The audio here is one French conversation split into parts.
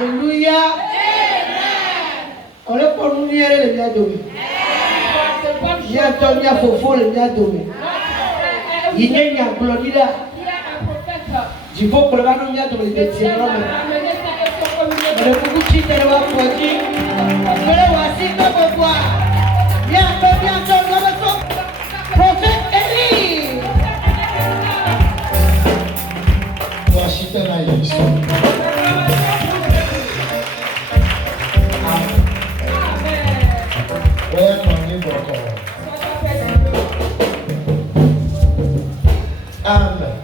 Alléluia. On est pour nous dire le mien domé. Il y a un mien faux le mien domé. Il y a un glori là. Du coup, pour le voir nous mien domé les petits hommes. Le beaucoup de chita le va produire. Le voici comme quoi. Bientôt dans le son. Prophète Élie. Voici ta naïs. Amen.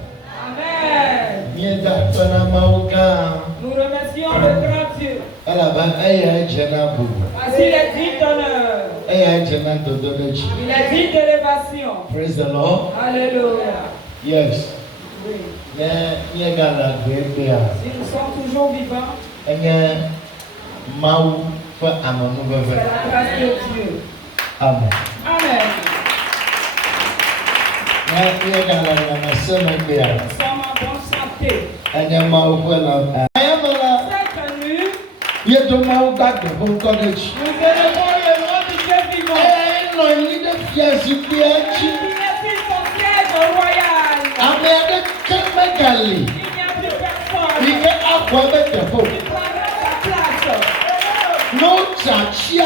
Nous remercions le grand Dieu. Ainsi il est dit d'honneur. Il est dit d'élévation. Praise the Lord. Alléluia. Yes. Oui. Si nous sommes toujours vivants, c'est la grâce de Dieu. Amen. Amen. Nous sommes en bonne santé. Cette nuit, nous élevons le nom de Dieu vivant. Il est son siège royal. Il n'y a plus personne qui prendra sa place. Si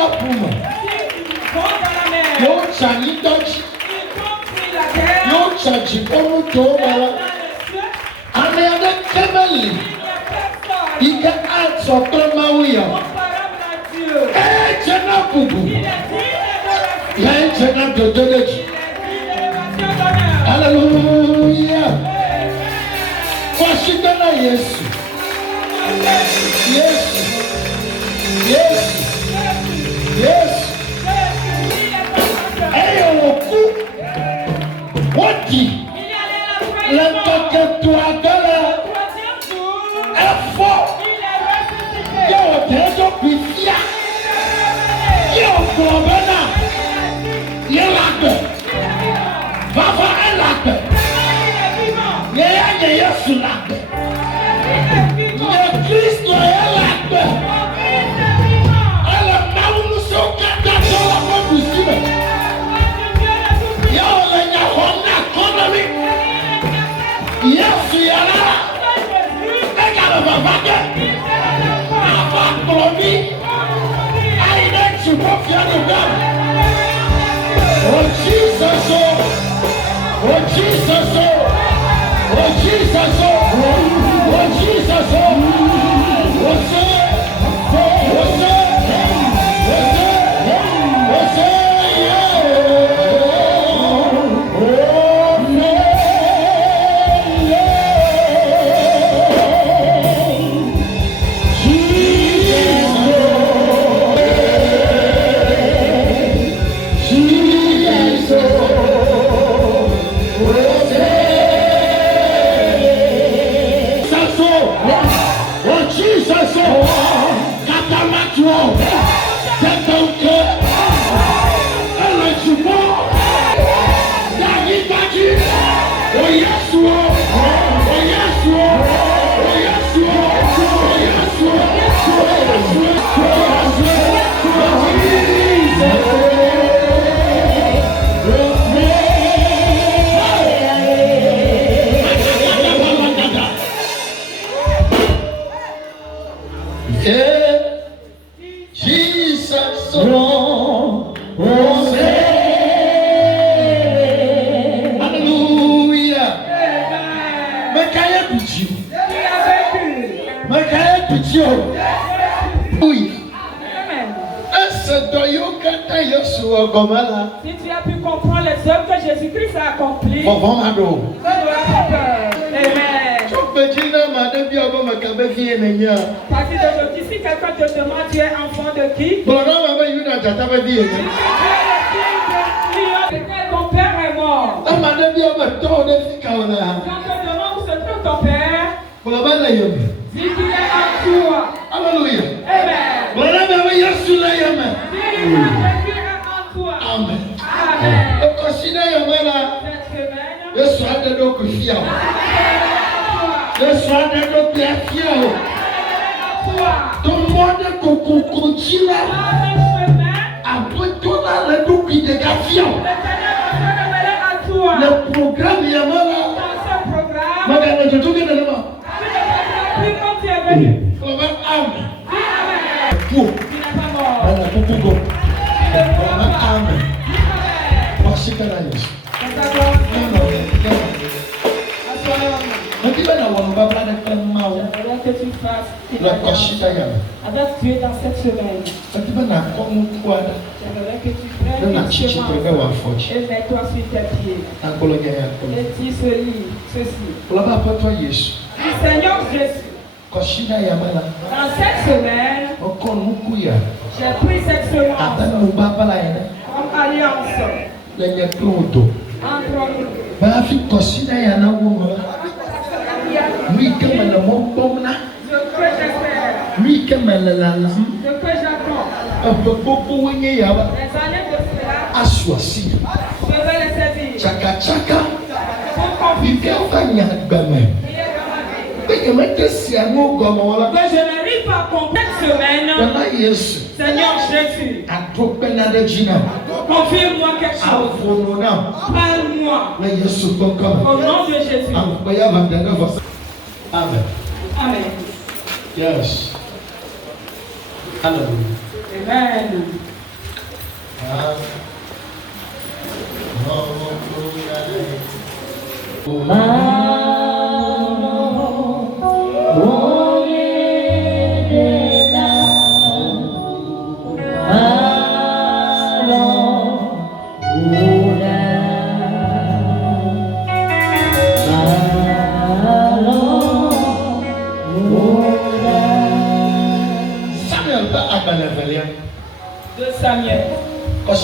il compte dans la mer, il compte la terre, il compte dans le ciel, il n'y a personne comparable à Dieu. Il est digne d'adoration. Alléluia. Voici ton Jésus. Jésus. Jésus. Jésus. Et au coup, on dit, l'entête-toi de la est fort. Il y a des gens qui fient. Il y a un problème. Il y a la paix. Papa est la paix. Il y a sur la paix. Le Christ est la paix. Alors, nous sommes dans la condition. Il y a un économie. Yes, il y a là. Regarde, papa. Avant promis. I need to go for the God. Oh Jesus, oh Jesus, oh Jesus, oh Jesus, Si tu as pu comprendre les œuvres que Jésus-Christ a accomplies, Amen. ne dois pas peur. Amen. Parce que d'aujourd'hui, si quelqu'un te demande tu es enfant de qui, tu es le fils de ton père est mort. Quand on te demande où se trouve ton père, dis tu es en toi. Alléluia. Amen. Dis Jésus est en toi. Amen. Amen. Ton monde continue. Après tout, le tout qui te gaffia. Le programme, il y a mal. Madame, je te dis que que tu fasses avec Dieu dans cette semaine. J'aimerais que tu prennes une semence et mets-toi sur tes pieds. Et dis ceci. Seigneur Jésus, dans cette semaine, j'ai pris cette semence comme alliance entre nous. Lui que me le mot bomna. Lui que me le lalam. Beaucoup les années de cela. Assoisi. Chaka chaka. Il fait aucun yagame. Mais je n'arrive pas à comprendre cette semaine. Seigneur Jésus. Confirme-moi quelque chose. Parle-moi. Au nom de Jésus. Amen. Amen. Yes. Hallelujah. Amen. De Samuel. Nous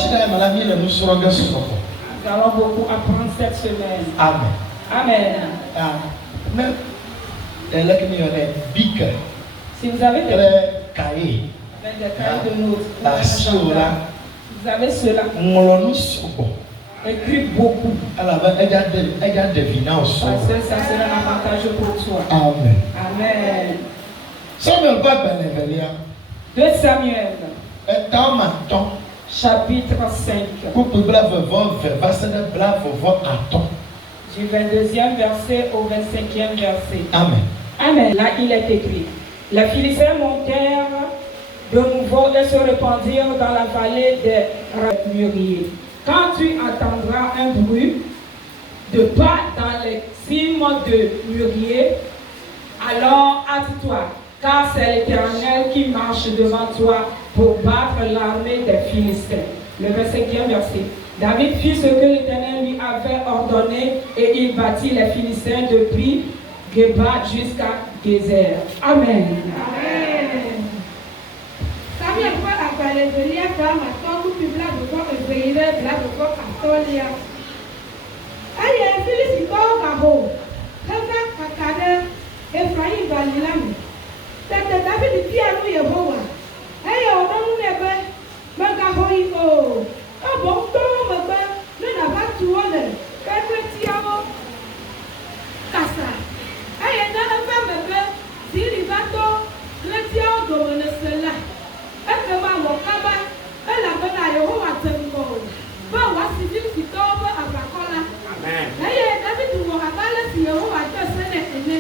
allons beaucoup apprendre cette semaine. Amen. Amen. Si vous avez des cahiers de notes, vous avez cela. Écris beaucoup. Parce que ça sera un avantage pour toi. Amen. Amen. Samuel va bénévoler. De Samuel. Chapitre 5. Du 22e verset au 25e verset. Amen. Amen. Là, il est écrit. Les Philistins montèrent de nouveau et se répandirent dans la vallée des mûriers. Quand tu entendras un bruit de pas dans les cimes de mûriers, alors hâte-toi, car c'est l'Éternel qui marche devant toi pour battre l'armée des Philistins. Le 25e verset. David fit ce que l'Éternel lui avait ordonné et il battit les Philistins depuis Geba jusqu'à Gézer. Amen. Amen. Samuel foi agbalẽvelia gaa matɔku pibla bɔbɔ eveyi ɖe bla bɔbɔ atɔlia. Eye Filistitɔwo gaho heva kaka ɖe Efraim bali la me. Tete David bia nu Yehowa eye wòɖo nu nɛ be megaho yi o. Ebɔŋ tɔ wo megbe ne nava tu wo le keketiawo kasa. Eye ne eva megbe Ziri va tɔ kletiawo dome ne se la. Ekema wɔ kaba elabena Yehowa te ŋgɔ o be wòasi Filistitɔwo ƒe aʋakɔ la. Eye David wɔ abe ale si Yehowa de se nɛ ene.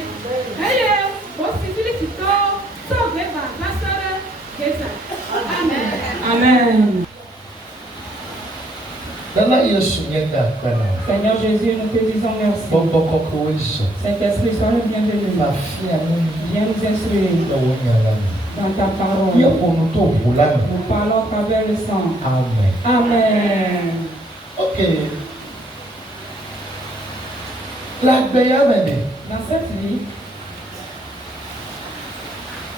Eye wosi Filistitɔwo tso Geba va se ɖe Geza. Amen. Amen. Seigneur Jésus, nous te disons merci. Saint-Esprit, sois le bienvenu. Viens nous instruire dans ta parole. Nous parlons à travers le sang. Amen. Amen. Ok. La Béyamene. Dans cette vie,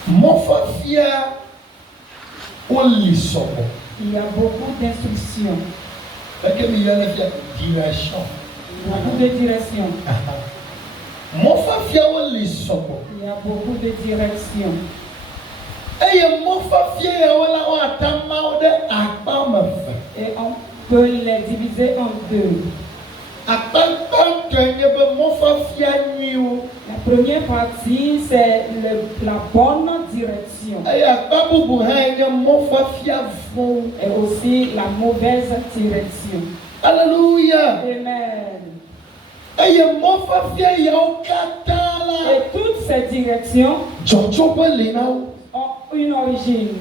mon fafia il y a beaucoup d'instructions. Direction. Beaucoup de directions. Mon fafia il y a beaucoup de directions. Et on peut les diviser en deux. La La première partie, c'est la bonne direction. Et aussi la mauvaise direction. Alléluia. Amen. Et Et toutes ces directions ont une origine.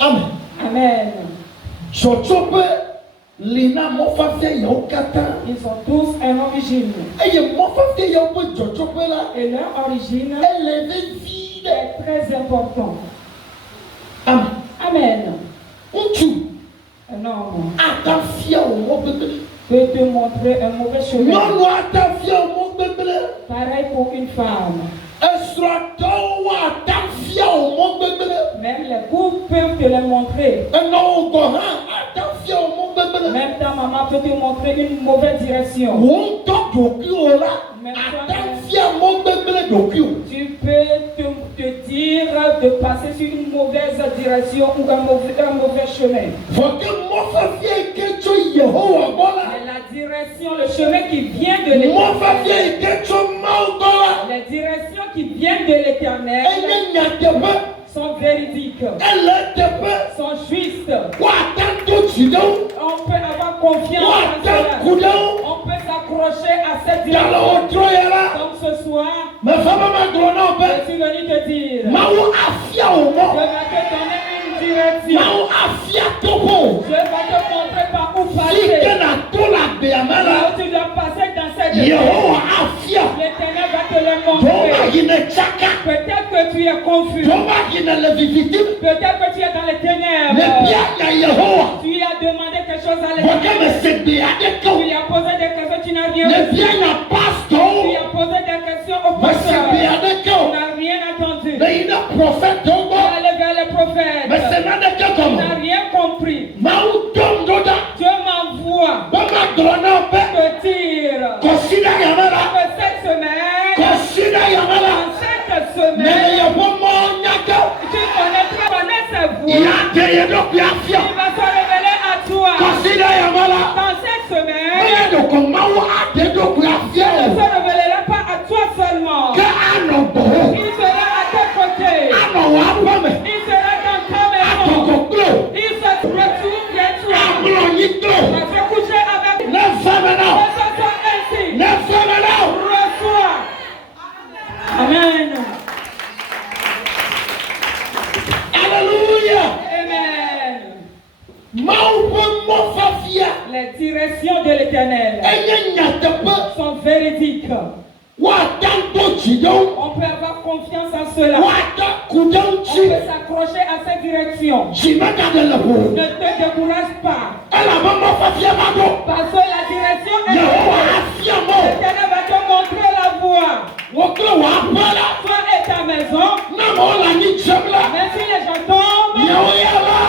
Amen. Amen. Ils ont tous une origine. Et leur origine est très importante. Amen. Amen. Un homme peut te montrer un mauvais chemin. Pareil pour une femme. Même les couples peuvent te le montrer. Même ta maman peut te montrer une mauvaise direction. Même tu peux te dire de passer sur une mauvaise direction ou un mauvais chemin. Mais la direction, le chemin qui vient de l'Éternel, les directions qui viennent de l'Éternel sont véridiques, sont justes. On peut avoir confiance en cela. On peut s'accrocher à cette direction. Comme ce soir, je suis venu te dire, je vais te donner une direction. Je vais te montrer par où passer. Là où tu dois passer dans cette direction. L'Éternel va te le montrer. Peut-être que tu es confus. Peut-être que tu es dans les ténèbres. Tu as demandé quelque chose à l'Éternel. Tu lui as posé des questions, tu n'as rien reçu. Tu as posé des questions au pasteur. Tu n'as rien entendu. Tu es allé vers le prophète. Tu n'as rien compris. Dieu m'envoie te dire que cette semaine, tu connais sa voix. Il va se révéler à toi. Dans cette semaine, il ne se révélera pas à toi seulement. Il sera à tes côtés. Il sera dans ta maison. Il se retrouve chez toi. Il va se coucher avec toi. Ainsi. Reçois. Amen. Alléluia. Amen. Les directions de l'Éternel sont véridiques. On peut avoir confiance en cela. On peut s'accrocher à cette direction. Ne te décourage pas. Parce que la direction est l'Éternel va te montrer la voie. Toi et ta maison. Même si les gens tombent, vous allez voir un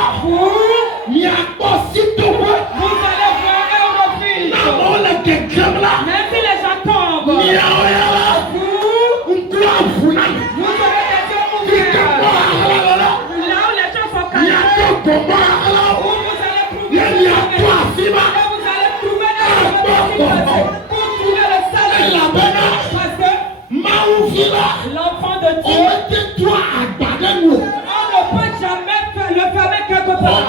refuge. Même si les gens tombent, vous aurez des yeux ouverts. Là où les gens sont cachés, où vous allez trouver et vous allez trouver pour trouver le salut. Parce que l'enfant de Dieu, on ne peut jamais le fermer quelque part.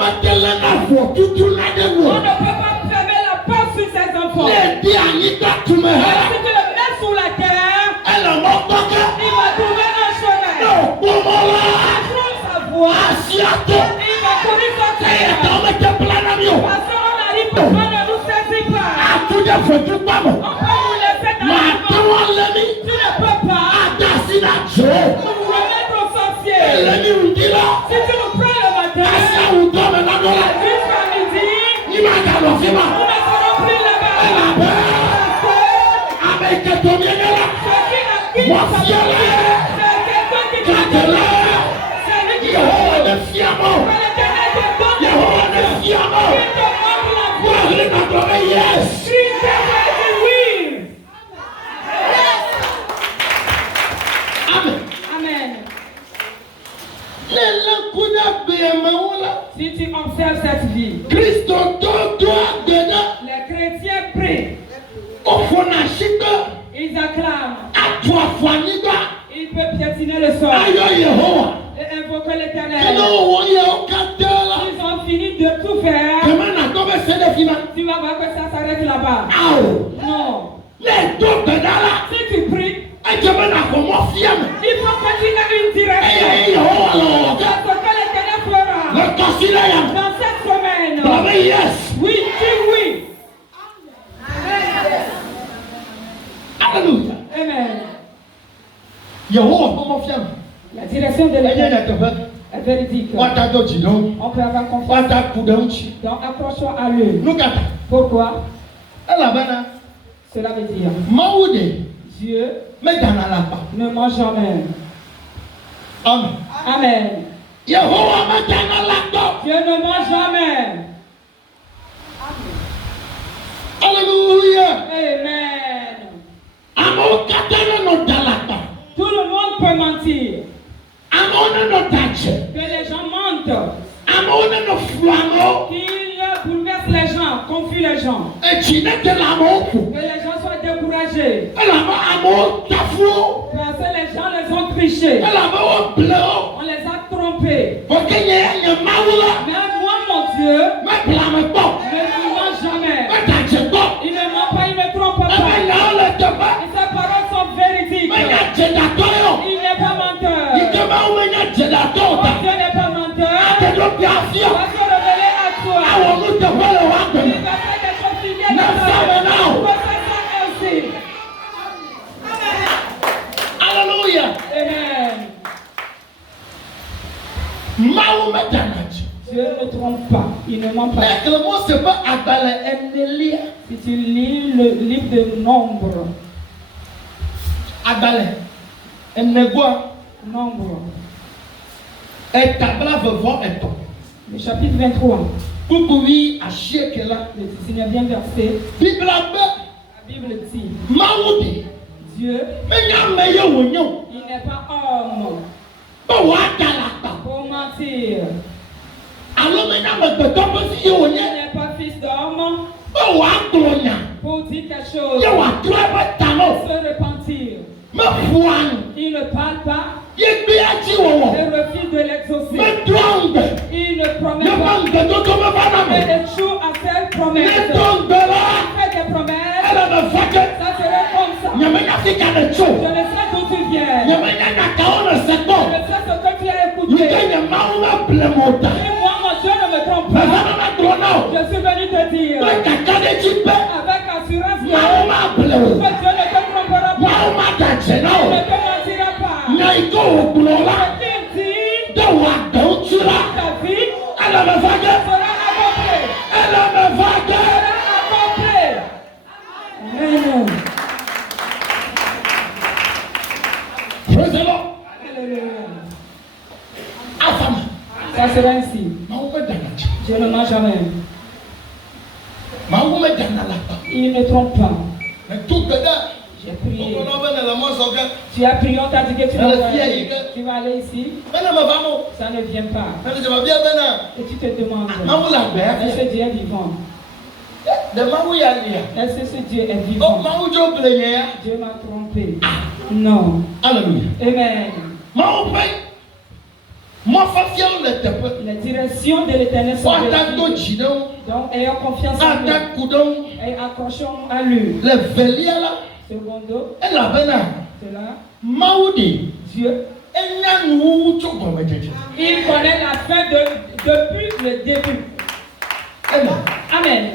On ne peut pas fermer la porte sur ses enfants. Si tu le mets sous la terre, il va trouver un chemin. Il trouve sa voie. Il va courir sa terre. Parce qu'on arrive pas, on ne nous saisit pas. On peut vous laisser dans la mort. Tu ne peux pas nous remettre au sorcier. Si tu nous prends le matin, jusqu'à midi, nous ne serons plus là-bas. Ce qui n'a quitté sa vie, c'est quelqu'un qui t'a donné. C'est lui qui t'a donné. L'Éternel te donne la vie. Il te montre la voie. Yes. Tu t'es dit oui. Amen. Amen. Si tu observes cette vie, les chrétiens prient, ils acclament, hommes. Ayọ̀ Yehowa. Et invoquer l'Éternel. Kí ló wọ́n yẹ ó ká tẹ́ la? Ils ont fini de tout faire. Kẹ̀mẹ́ nà tó bẹ́ sẹ́dẹ̀ fi ma. Tu vas voir que ça s'arrête là-bas. Awo. Non. Lè tó gbẹ̀dá la. Si tu pries, Ẹ kẹ̀mẹ́ nà kò mọ́ fíà mẹ́. il faut continuer une direction. Ẹyẹ Yehowa lọ́wọ́ kẹ́. C'est ce que l'Éternel fera. Lè tọ́ sílẹ̀ yà. Dans cette semaine. Bàbá yes. Oui, dis oui. Hallelujah. Amen. Yehowa kò mọ́ fíà mẹ́. La direction de Ẹyẹ l'Éternel nà tẹ̀fẹ́. est véridique. Wọ́n ta tó jì náà. On peut avoir confiance. Wọ́n ta kù dẹ̀ ń jì. Donc accroche-toi à lui. Nukata. Pourquoi? Ẹ làbẹ́ na. Cela veut dire Máwù dè. Dieu Mẹ́gànnà la pa. ne ment jamais. Amen. Amen. Yehowa mẹ́gànnà la tọ̀. Dieu ne ment jamais. Hallelujah. Amen. Àmọ́ kátà nínú dàlàtà. Tout le monde peut mentir. Àmọ́ nínú dàjẹ́. Que les gens mentent. Àmọ́ nínú fúlàmọ́. Qu'ils bouleversent les gens, confient les gens. Èjì ní tẹ̀lé àmọ́ kù. Que les gens soient découragés. Ẹ làbọ̀ àmọ́ tafúró. Parce que les gens les ont trichés. Ẹ làbọ̀ wọ́n bilẹ̀ o. On les a trompés. Bọ̀dé yẹn máwù la. Mais moi, mon Dieu, Mẹ́ bìlàmù gbọ́. ne me ment jamais. Mẹ́ dàjẹ́ gbọ́. Il ne ment pas, il ne trompe Ẹ pas. bẹ yà ọ́ lẹ tẹ̀fẹ́. Et ses paroles sont véridiques. Mẹ́ yà jẹ̀dàtọ̀ yọ. Il n'est pas menteur. Ìjọba wo mẹ́ yà jẹ̀dàtọ̀ Mon ta. Dieu n'est pas menteur. Àtẹ̀jọ́ bí a fi ọ̀. Il va se révéler à toi. Àwọn olùtẹ̀fẹ́ lè wá Il gbẹ̀mí. va faire des choses fidèles Ne dans ta savez vie. now. Processe ça ainsi. Hallelujah. Amen. Máwù mẹ́ dànàjì. Dieu ne trompe pas. Il ne ment pas. Ẹ̀kẹ́lẹ́mọ́ sè bá àgbàlẹ̀ ẹnìlíà. Si tu lis le livre de Nombre, Àgbàlẹ̀ ẹnẹgbọ́ Nombre, ẹ̀tàbílà fẹ̀fọ́ ẹ̀tọ́. le chapitre 23, Kúkú wí àṣìẹ́kẹ́lá. le 19e verset, Bíbélà bẹ́ la Bible dit, máwù dé. Dieu, Mẹ́nyà mẹ́yẹ wò nyẹ́ o. il n'est pas homme Bẹ́ẹ̀ wà á dàlà gbà. pour mentir. Àlọ́ mẹ́nyà mẹ́gbẹ̀tọ́ bẹ́ sí yẹ wò Il nyẹ́. n'est pas fils d'homme Bẹ́ẹ̀ wà á gbọ̀ nyà. pour dire quelque chose. Yẹ wà á tó ẹ bẹ́ tànà. Se repentir. Mẹ́ fún wa nù. Il ne parle pas Yẹ gbé ẹtí wọ̀wọ̀. et refuse de l'exaucer. Mẹ́ tó àǹgbẹ̀. Il ne promet Yẹ bá pas ǹgbẹ̀ tó tó mẹ́ bá nà mais mẹ́. échoue à ses Yẹ promesses. tó ǹgbẹ̀ la. Il fait des promesses, Ẹlẹ́ mẹ́ fẹ́kẹ́. ça serait comme ça. Nyàmẹ́nyà fi kà lè tó. Je ne sais d'où tu viens. Nyàmẹ́nyà nyàkà ó lè sẹ́kọ̀. Je sais ce que tu as écouté. Yìí kẹ́ nyẹ máwù mẹ́ bilẹ̀ mọ̀ ta. Et moi, mon Dieu ne me trompe Mẹ́ pas. fẹ́ mẹ́ gbọ́ náà. Je suis venu te dire Mẹ́ kàkà lè jí bẹ́. avec assurance que Máwù má bilẹ̀ o. Dieu ne te trompera pas. Máwù má dàjẹ́ náà Il o. ne te mentira pas. Nyà ìjọ òkúlọ̀ la. Ce qu'il dit, Dẹ̀wọ̀ àgbẹ̀ ó tú la. ta vie Ẹlẹ́ mẹ́ fẹ́kẹ́. sera accomplie. Ẹlẹ́ mẹ́ fẹ́kẹ́. Sera accomplie. Amen. Praise the Lord. Alléluia. Afama. Ça sera ainsi. Máwù mẹ́ dànàjẹ́. Dieu ne ment jamais. Máwù mẹ́ dànà la pa. Il ne trompe pas. Mẹ́ tó gbẹdẹ́. J'ai prié. Ọkọ̀ náà bẹ́ẹ̀ nà lọ́mọ́ sọ̀kẹ́. Tu as prié, on t'a dit que tu vas Allez, aller. viens, Tu vas aller ici. Bẹ́ẹ̀ nà mẹ́ bá mọ̀. Ça ne vient pas. Bẹ́ẹ̀ ni jẹ̀bà bí ẹ bẹ́ẹ̀ nà. Et tu te demandes, Máwù là gbẹ́. est-ce que Dieu est vivant? Dẹ̀ máwù yà lìyà. Est-ce que ce Dieu est Ó vivant? máwù jọ bilẹ̀ yẹn ya. Dieu m'a trompé. Non. Hallelujah. Amen. Máwù pẹ́. Mọ́ fẹ́fẹ́ ó lè tẹ̀pẹ́. Les directions de l'Éternel sont Wọ́n á tó véridiques. jì náà. Donc, ayons confiance Á en dá lui. kú náà. Et accrochons à lui. Le vẹ̀líà la. Secondo, Ẹ làbẹ́ nà. c'est là. Máwù dè. Dieu, Ẹ̀yà nù tó gbọ̀mọ̀ jẹjẹ. il connaît la fin depuis le début. Ẹ nà. Amen.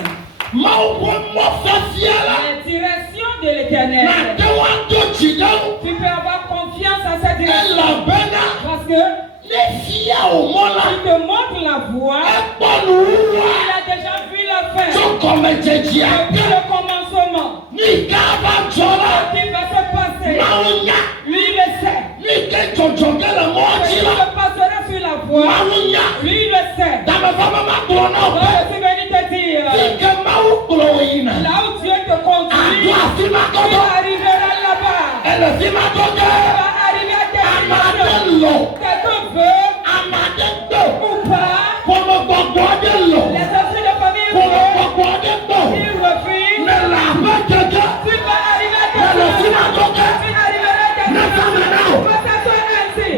Máwù bọ́ mọ́ fẹ́fẹ́ la. Les directions de l'Éternel. Nà tẹ́ wá tó jì náà. Tu peux avoir confiance à cette Ẹ direction. làbẹ́ nà. Parce que Ní fíyà ò mọ́ la. il te montre la voie. Ẹ gbọ́ nù wá. Il a déjà vu la fin. Tó gbọ̀mọ̀ jẹjẹ à. Depuis le commencement. Ní ìka bá jọ la. Ce qui va se passer. Máwù nyà. Lui, il le sait. Ní ìka jọjọ gẹ́lẹ̀ mọ́ Ce ọtí qui la. se passera sur la voie. Máwù nyà. Lui, il le sait. Dàbẹ̀ fama ma gbọ̀ náà Donc, bẹ́ẹ̀. je suis venu te dire. Ike máwù kúrò yìí nà. Là où Dieu te conduit, Àdó àti má tu kọ́tọ́. arriveras là-bas. Ẹlẹ́sìn má tó Tu jẹ́. vas arriver à Àmàdé destination. lọ. Que tu veux Àmàdé gbò. ou pas, Kọ̀mọ̀gbọ̀gbọ̀ ọdẹ lọ. les esprits de famille veulent, Kọ̀mọ̀gbọ̀gbọ̀ ọdẹ gbò. ils refusent. Nílà àbẹ́ jẹjẹ. Tu vas arriver à Ẹlẹ́sìn má destination. tó jẹ́. Tu arriveras à Nẹ́sàmì destination. náà. Processe-toi ainsi.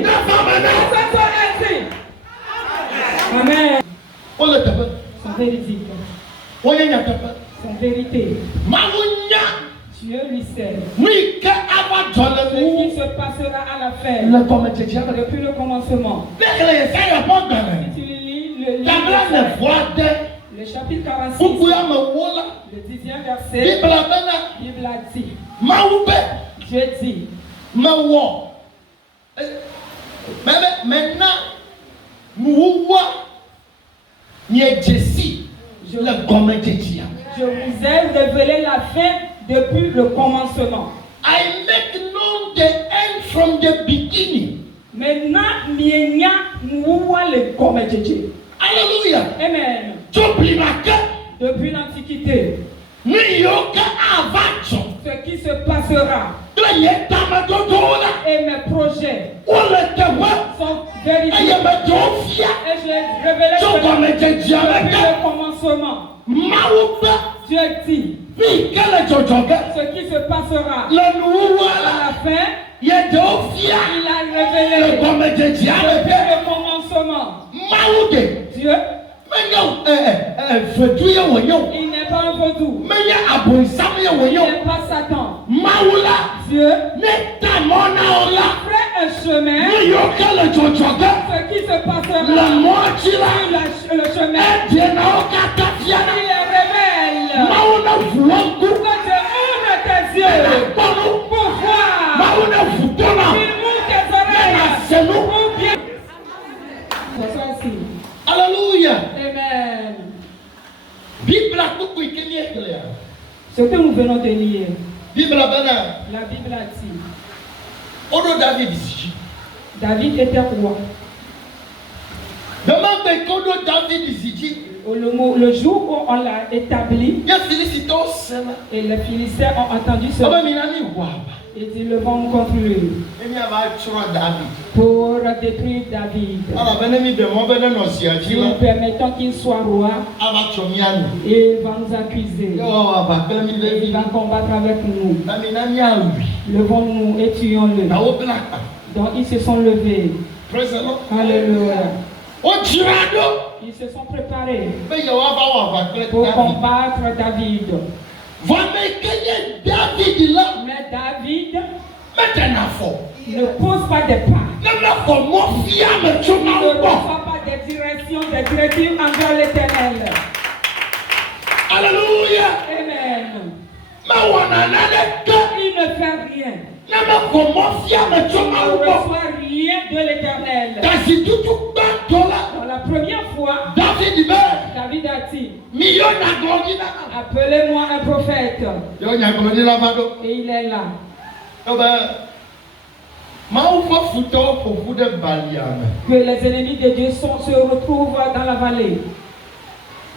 fait. Oui, que avant de Ce qui le se passera à la fin. le comité diable. Depuis le commencement. Dès que les saints répondent, Si tu lis le livre, Tabla ne voit de le chapitre 46, Fukuya me wola. le 10e verset, Bible a bena. la Bible a dit, Maoube. Dieu dit, Me wo. Mais maintenant, nous voyons. Ni Jessie. Le comité diable. je vous ai révélé la fin depuis le commencement. I make known the end from the beginning. Maintenant, mienya n'ouwa le comité. Hallelujah. Amen. Tu oublies ma gueule. Depuis l'Antiquité, Nous y avons avant. ce qui se passera Le yétamadodola. et mes projets Ou le tewa. sont Et vérifiés. il me confia. Et je l'ai révélé Tu cela comité depuis diable. le commencement. Maoube. Dieu dit, Puis quel est ton job? ce qui se passera Le nouveau à là. la fin, Yétofia. il a Le révélé comité diable. depuis le commencement. Maoube. Dieu, Mais non, fais-tu un oignon. il n'est pas un vaudou. Mais il y a un bon sam, il y a un Il oignon. n'est pas Satan. Maoula. Dieu Neta mona ola. ferait un chemin. New York le jojoga. Ce qui se passera La moitié sur là. le chemin, Dieu n'a aucun tafiana. il le révèle. Maoula voulangu. Que Dieu ouvre tes yeux pour voir. Maoula voutona. Il ouvre tes oreilles C'est nous. pour bien. Sois assis. Alléluia. Amen. Bible a beaucoup écrit clair. Ce que nous venons de lire, Bible a bana. la Bible a dit, Odo David ici. David était roi. Demande qu'Odo David ici. Le jour où on l'a établi Il y a félicité au Sénat. et les Philistins ont entendu Ah cela, ben, minani waba. et dit le vent contre lui Et il y a David. pour détruire David. Alors, ben, il demande ben non si a dit Nous permettons qu'il soit roi ava chomiani. et il va nous accuser. Yo ava ben mi Et il levi. va combattre avec nous. Na minani a oui. Levons-nous et tuons-le. Na o blaka. Donc ils se sont levés. Praise the Lord. Alléluia. O tirado. Ils se sont préparés Ben yo ava pour David. combattre David. Va me kenye David là. Mais David Maintenant fort. ne pose pas des pas. Na fort mo fia me Il ne choma bo. reçoit pas des directions, des directives envers l'Éternel. Alléluia. Amen. Ma wana na de. Il ne fait rien. Na me ko mo fia me Il ne choma bo. reçoit rien de l'Éternel. Kasi tutu bantola. Dans la première fois, David be. David a dit, Mi yo na glodi na. appelez-moi un prophète. Yo nya glodi la bado. Et il est là. Eh ben, Maou fa fouto pour vous de baliame. Que les ennemis de Dieu se retrouvent dans la vallée.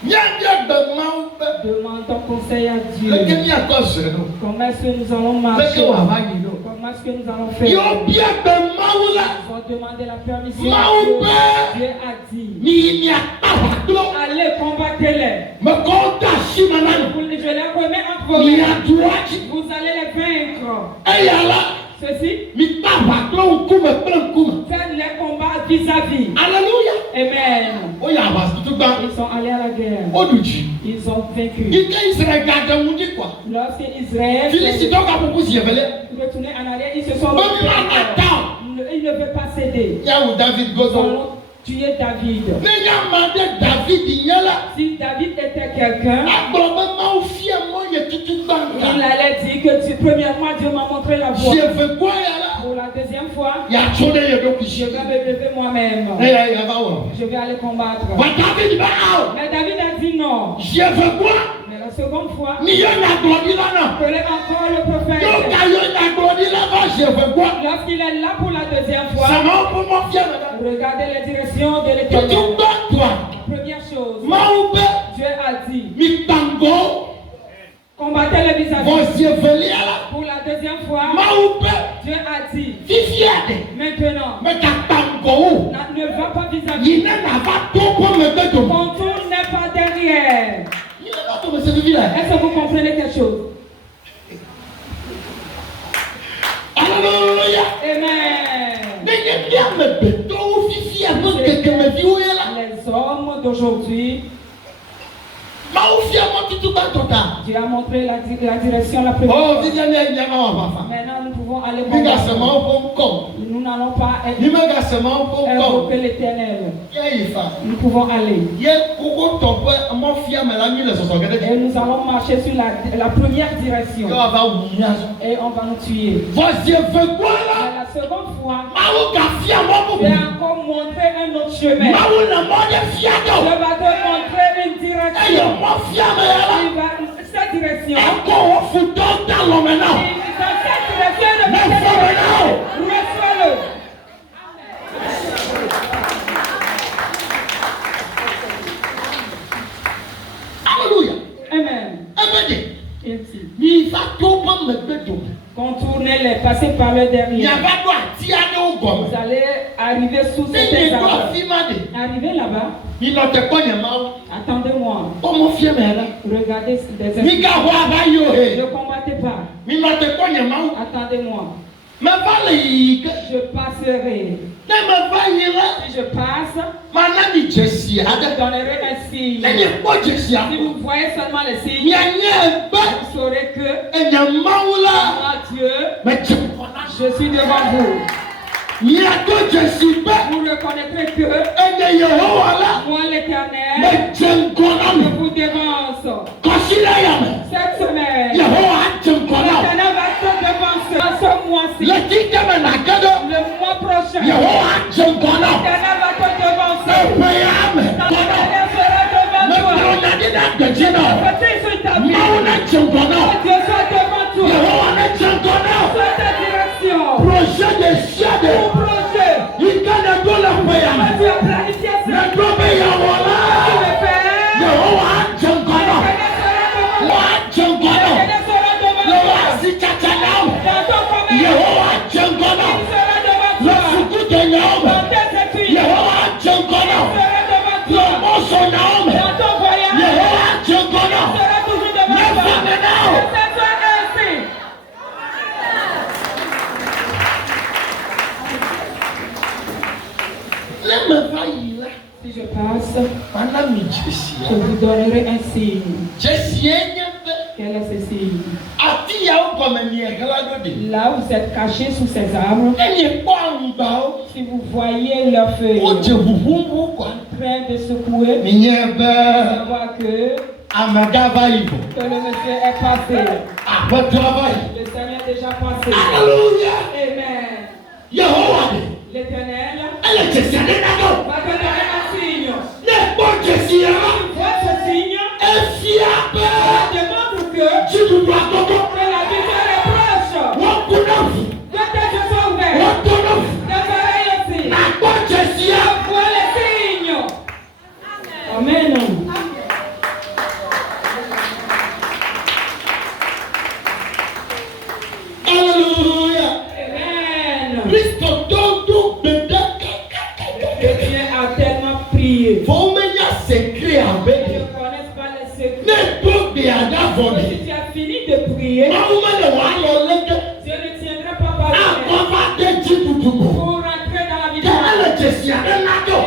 Nya dia de Maou be. Demandons conseil à Dieu. Le que mi akose no. Comment est-ce que nous allons Le marcher? que wa va ni no. Comment est-ce que nous allons faire? Yo bia de Maou la. Ils vont demander la permission. Maou à be. Dieu a dit, Mi akabaklo. allez, combattez-les. Me konta shimanan. Je les remets entre vos Mi mains. atuachi. Vous allez les vaincre. Eyala. Ceci, Mi tabaklo kume plan kume. faites les combats vis-à-vis. Alléluia. Amen. Oya va tutu ba. Ils sont allés à la guerre. Oduji. Ils ont vaincu. Ike Israël garde mu di quoi. Lorsque Israël Félicitons ka beaucoup si yevele. est retourné en arrière, ils se sont Bon, retirés. il m'a attend. Ils ne veulent pas céder. Ya ou David Ils gozo. ont tué David. Ne ya mande David nyala. Si David était quelqu'un, Agbobe ma ou fie mo ye tutu il banka. allait dire que Dieu, premièrement, Dieu m'a montré la voie. Je veux quoi ya la? Pour la deuxième fois, Ya chone ye do je kushi. vais me lever moi-même. Ya va wa. Je vais aller combattre. Wa David ba ao. Mais David a dit non. Je veux quoi? Mais la seconde fois, Ni yo na glodi la na. appelez encore le Yo prophète. ka yo na glodi la ba je veux quoi? Lorsqu'il est là pour la deuxième fois, Ça m'a pour mon fier madame. regardez les directions de Tutu l'Éternel. banka. Première chose, Ma ou be. Dieu a dit, Mi tango. combattez le visage. Vos yeveli la. Pour la deuxième fois, Ma ou be. Dieu a dit, Fifiade. maintenant, Me ka tango. ne va pas vis-à-vis. Il n'a pas tout pour me mettre au monde. Ton tour n'est pas derrière. Il n'a pas tout, monsieur Vivi là. Est-ce que vous comprenez quelque chose? Alléluia. Amen. Mais il y a bien me béton ou fifi avant que me viole là. Les hommes d'aujourd'hui, Ma Dieu a montré la direction la plus. Oh, Maintenant, nous pouvons aller combattre. Nous n'allons pas invoquer l'Éternel. Nous pouvons aller. Et nous allons marcher sur la première direction. Et on va nous tuer. Mais la seconde fois, Dieu a encore montré un autre chemin. Je vais te montrer une direction. Cette direction. Dans cette direction, reçois-le. Alléluia. Amen. Il dit, contournez-les, passez par le derrière. Vous allez arriver sous cet arbre. Arrivez là-bas. Attendez-moi. Regardez des esprits. Ne combattez pas. Attendez-moi. Je passerai. Si je passe, je donnerai un signe. Si vous voyez seulement les signes, vous saurez que moi, Dieu, je suis devant vous. Vous reconnaîtrez que moi, l'Éternel, je vous devance. Cette semaine, l'Éternel va te devancer. Ce mois-ci, le mois prochain, l'Éternel va te devancer. L'Éternel sera devant toi. Peut-être sur ta vie, Dieu soit devant toi. Soit ta direction. Projet de Siade. Ton projet. Il gagne de la paix. Tu as planifié ça. Le droit de Yahoua. Tu le fais. Yahoua Djangono. Yahoua Djangono. Yahoua Zikachanam. Yahoua Djangono. Le Soukou de Naum. Yahoua Djangono. Le Monsonam. Yahoua Djangono. Le Famenao. Si je passe, je vous donnerai un signe. Quel est ce signe? Là où vous êtes cachés sous ces arbres, si vous voyez leurs feuilles en train de secouer, on voit que le monsieur est passé. Le Seigneur est déjà passé. Amen. L'Éternel va te donner un signe. Votre signe démontre que la victoire est proche. Que tes yeux soient ouverts. Tes oreilles aussi. Vois les signes. Amen. Alléluia. Amen. Christ Dieu a tellement prié. secret avec Ils ne connaissent pas les secrets. ne Si tu as fini de prier, Dieu ne tiendra pas par la main pour rentrer dans la victoire. Il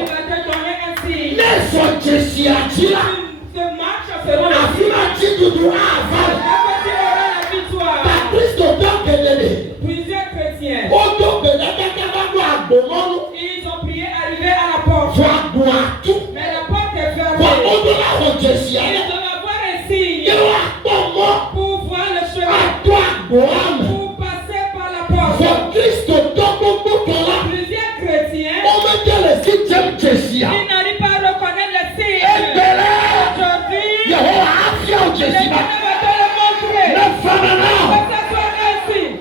va te donner un signe. Tu marches selon la victoire. La victoire. Plusieurs chrétiens, ils ont prié arriver à la porte. Mais la porte est fermée. Ils doivent avoir un signe pour voir le chemin, pour passer par la porte. Plusieurs chrétiens, ils n'arrivent pas à reconnaître le signe. Aujourd'hui, l'Éternel va te le montrer. Que ça soit un signe.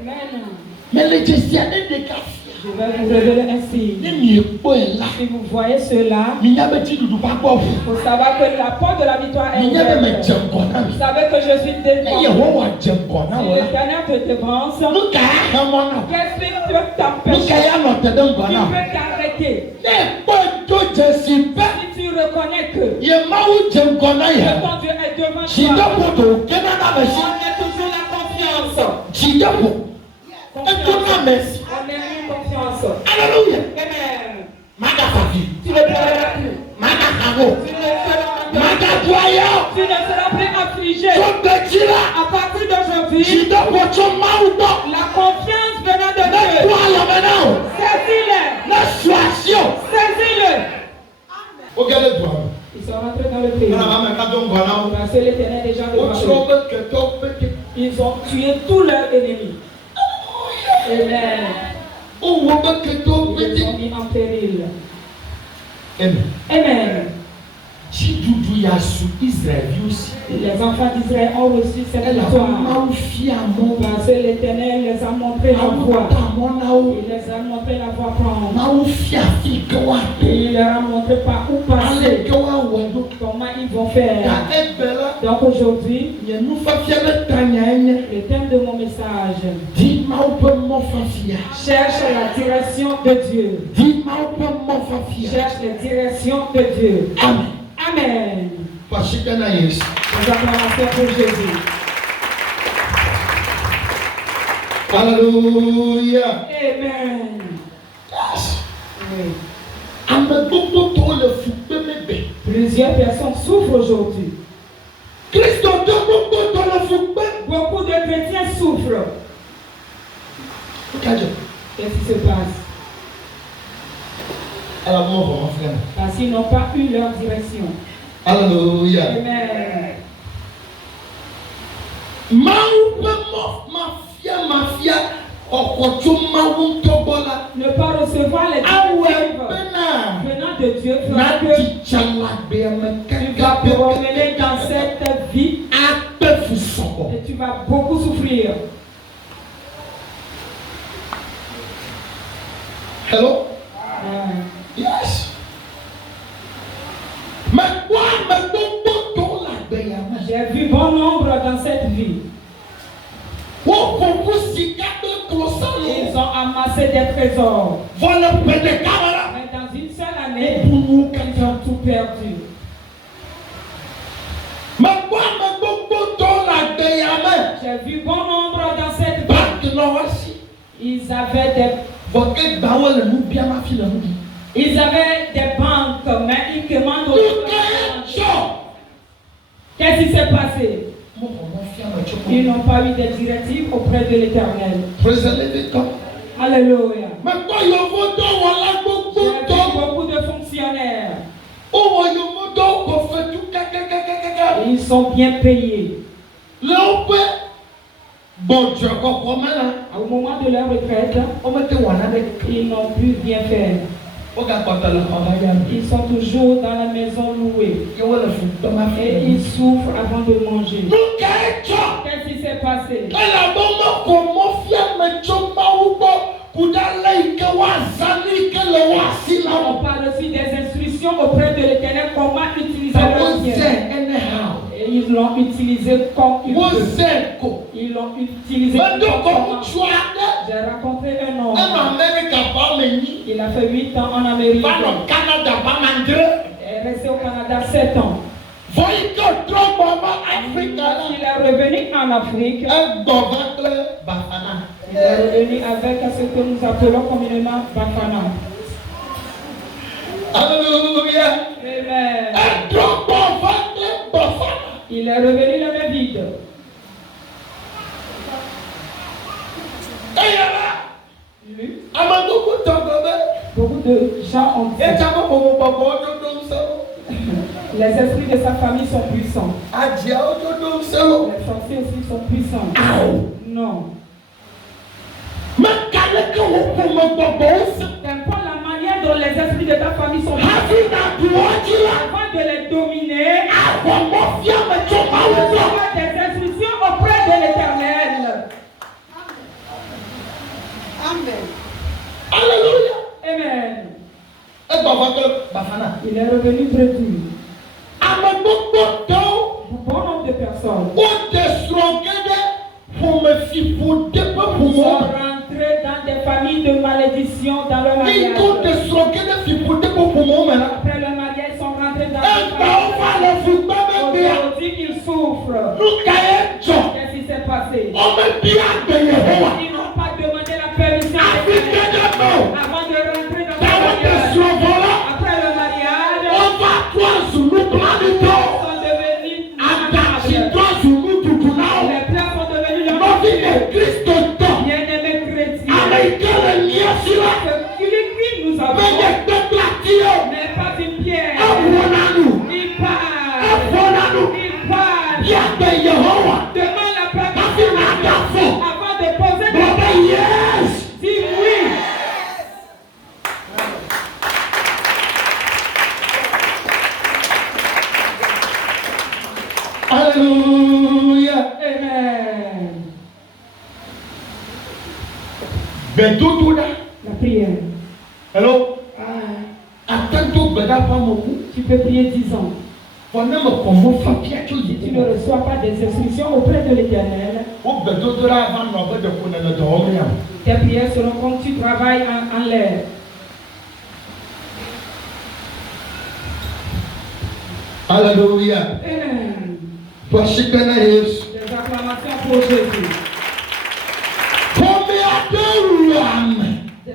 Amen. Mais les Jésus Je vais vous révéler un signe. Si vous voyez cela, il faut savoir que la porte de la victoire est ouverte. Vous savez que je suis devant. Si l'Éternel te dévance, qu'est-ce qui peut t'empêcher? Qui peut t'arrêter? Si tu reconnais que ton Dieu est devant toi, on est toujours la confiance. On est une confiance. Alléluia. Amen. Madafafi. Tu ne pleureras plus. Madafavo. Tu ne pleureras Tu ne seras plus affligé. Tó gbèjì la. À partir d'aujourd'hui, Jìdọ̀gbọ̀tò máa ń gbọ́. la confiance venant de Ne Dieu. kú àlọ́mọ náà. Saisis-le. Ne sùn àṣì o. Saisis-le. Ó gẹ́lẹ́ dùn àwọn. Ils sont rentrés dans le pays. Nana bá mi ká tó ń gbọ́ náà. Parce que l'Éternel des gens de Ó tí ó Babel. bẹ́ kẹ̀tọ́ pété. Ils ont tué tous leurs ennemis. Amen. Ó wọ bẹ́ kẹ̀tọ́ Ils pété. les ont mis en péril. Amen. Amen. Tí dúdú yà sùn Israẹli ó sì. Les enfants d'Israël ont reçu cette Ẹ là victoire. máa ń fi àmọ́. Parce que l'Éternel les a montré la Àwọn voie. ọ̀tá àmọ́ náà ó. Il les a montré la voie prendre. Máa ń fi àfikẹ́ wá tó. Il leur a montré par où Alẹ́ passer. ìkẹ́ wá wọ̀ ló. Comment ils vont Yà faire. ẹgbẹ́ la. Donc aujourd'hui, Yẹn nu fafia bɛ ta nya ɛnyɛ. le thème de mon message, Di maaw bɛ mɔ fafia. cherche la direction de Dieu. Di maaw bɛ mɔ fafia. Cherche la direction de Dieu. Amen. Amen. Pàṣẹ kẹ́nà yẹn sí. Les acclamations pour Jésus. Hallelujah. Amen. Oui. Ame gbogbo tó le fu gbẹmẹgbẹ. Plusieurs personnes souffrent aujourd'hui. Kristo tó gbogbo tó le fu gbẹ. Beaucoup de chrétiens souffrent. Kájọ. Qu'est-ce qui se passe? Ẹ la mọ̀ bọ̀ wọ́n fẹ́ mi. Parce qu'ils n'ont pas eu leur direction. Hallelujah. Amen. Maaw bɛ mafia ɔkɔtɔ maaw tɔgbɔ la. Ne pas recevoir les Awɛ directives bɛna. venant de Dieu fera Na que ti tsala gbɛmɛ tu vas kɛkɛ promener dans cette vie akpɛ fu sɔgbɔ. et tu vas beaucoup souffrir. Hello. Amen. Yes. Mɛ kó ame gbogbo tó la gbɛyàmɛ. J'ai vu bon nombre dans cette vie. Wọ́n kò kú sika gbé kúròsánù. Ils ont amassé des trésors. Vọ́lẹ̀ pẹ̀lẹ́ kámẹ́rà. Mais dans une seule année, Ebunu ils kẹta. ont tout perdu. Mɛ kó ame gbogbo tó la gbẹ̀yàmɛ. J'ai vu bon nombre dans cette vie. Báńkì náà wá sí. Ils avaient des, Vọ́kẹ́ gbàwọ́ lè nu bíámá fi lè nu bi. ils avaient des banques, mais ils commandent aux Lùkẹ́ jọ. Qu'est-ce qui s'est passé? Mo kò mọ fi àmọ̀ ẹ̀jọ̀ Ils mọ́. n'ont pas eu de directives auprès de l'Éternel. Praise the living God. Alléluia. Mɛ kó yòówó tó wọlé gbogbo J'ai vu tó. beaucoup de fonctionnaires. Ó wọ yòówó tó kò fẹ́ tú kẹ́kẹ́kẹ́kẹ́kẹ́. Et ils sont bien payés. Lọ́wọ́ pé bọ̀jọ̀ kọ̀kọ́ mẹ́la. Au moment de leur retraite, Ọmọ tẹ wà lábẹ́. ils n'ont pu rien faire. Ó ga pàtàkì ọ̀gá yá mi. Ils sont toujours dans la maison louée. Yẹ́wọ́ lè fún tọ́mà fún Et mi. ils souffrent avant de manger. Lùkẹ́ jọ. Qu'est-ce qui s'est passé? Ẹlẹ́bọ̀ mọ̀ kò mọ̀ fi àmẹ̀jọ máa wú gbọ́. Kùdà lẹ́yìn kẹ́ wá zani kẹ́lẹ́ wá sí Ils náà. n'ont pas reçu des instructions auprès de l'Éternel comment utiliser Wọ́n leur zẹ̀ bien. anyhow. Et ils l'ont utilisé comme ils Wọ́n veulent. zẹ̀ kò. Ils l'ont utilisé Mẹ́tò kò comme mú tu adé. J'ai rencontré un Ẹnu homme. Amẹ́ríkà bá mi yí. Il a fait 8 ans en Amérique. Bánà Canada bá máa ń dé. Il est resté au Canada 7 ans. Voyez que trop maman Afrique là. Il est revenu en Afrique. Un bovin Bafana. Il est revenu avec ce que nous appelons communément Bafana. Alléluia. Amen. Un trop bovin Bafana. Il est revenu la main vide. Et là, Lui, Amadou Tangobé. beaucoup de gens ont dit Et tu as pas pour mon papa, les esprits de sa famille sont puissants. Adia, Les sorciers aussi sont puissants. Non. Mais quel est que vous pouvez me proposer? T'aimes pas la manière dont les esprits de ta famille sont puissants. Avant de les dominer, reçois des instructions auprès de l'Éternel. Amen. Alléluia. Amen. Et Bafana. Il est revenu bredouille. Bon nombre de personnes sont rentrées dans des familles de malédiction dans leur mariage. Après le mariage, ils sont rentrés dans des familles. Aujourd'hui, ils souffrent. Qu'est-ce qui s'est passé? Ils n'ont pas demandé la permission de Dieu avant de rentrer dans le mariage. Après le mariage, ils sont Bien-aimé chrétien, ce qui nous avons, mais pas une pierre. Il parle. Demande la permission avant de poser des questions. Dis oui. Alléluia. Amen. La prière. Hello. Tu peux prier 10 ans. Si tu ne reçois pas des instructions auprès de l'Éternel, tes prières seront comme tu travailles en l'air. Alléluia. Amen. Des Des acclamations pour Jésus.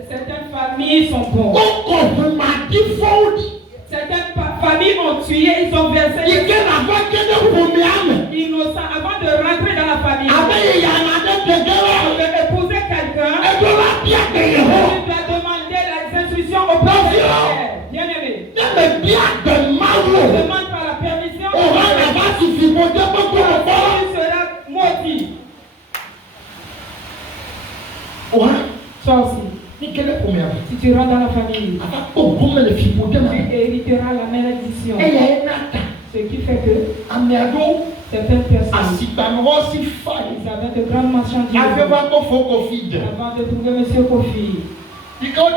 Certaines familles sont pauvres. Certaines familles ont tué, ils ont versé des innocents avant de rentrer dans la famille. On veut épouser quelqu'un. Tu dois demander les instructions au Père. Bien-aimé. Demande par la permission. Tu seras maudit. Toi aussi. Si tu rentres dans la famille, tu hériteras la malédiction. Ce qui fait que certaines personnes, ils avaient de grandes marchandises avant de trouver M. Kofi. Après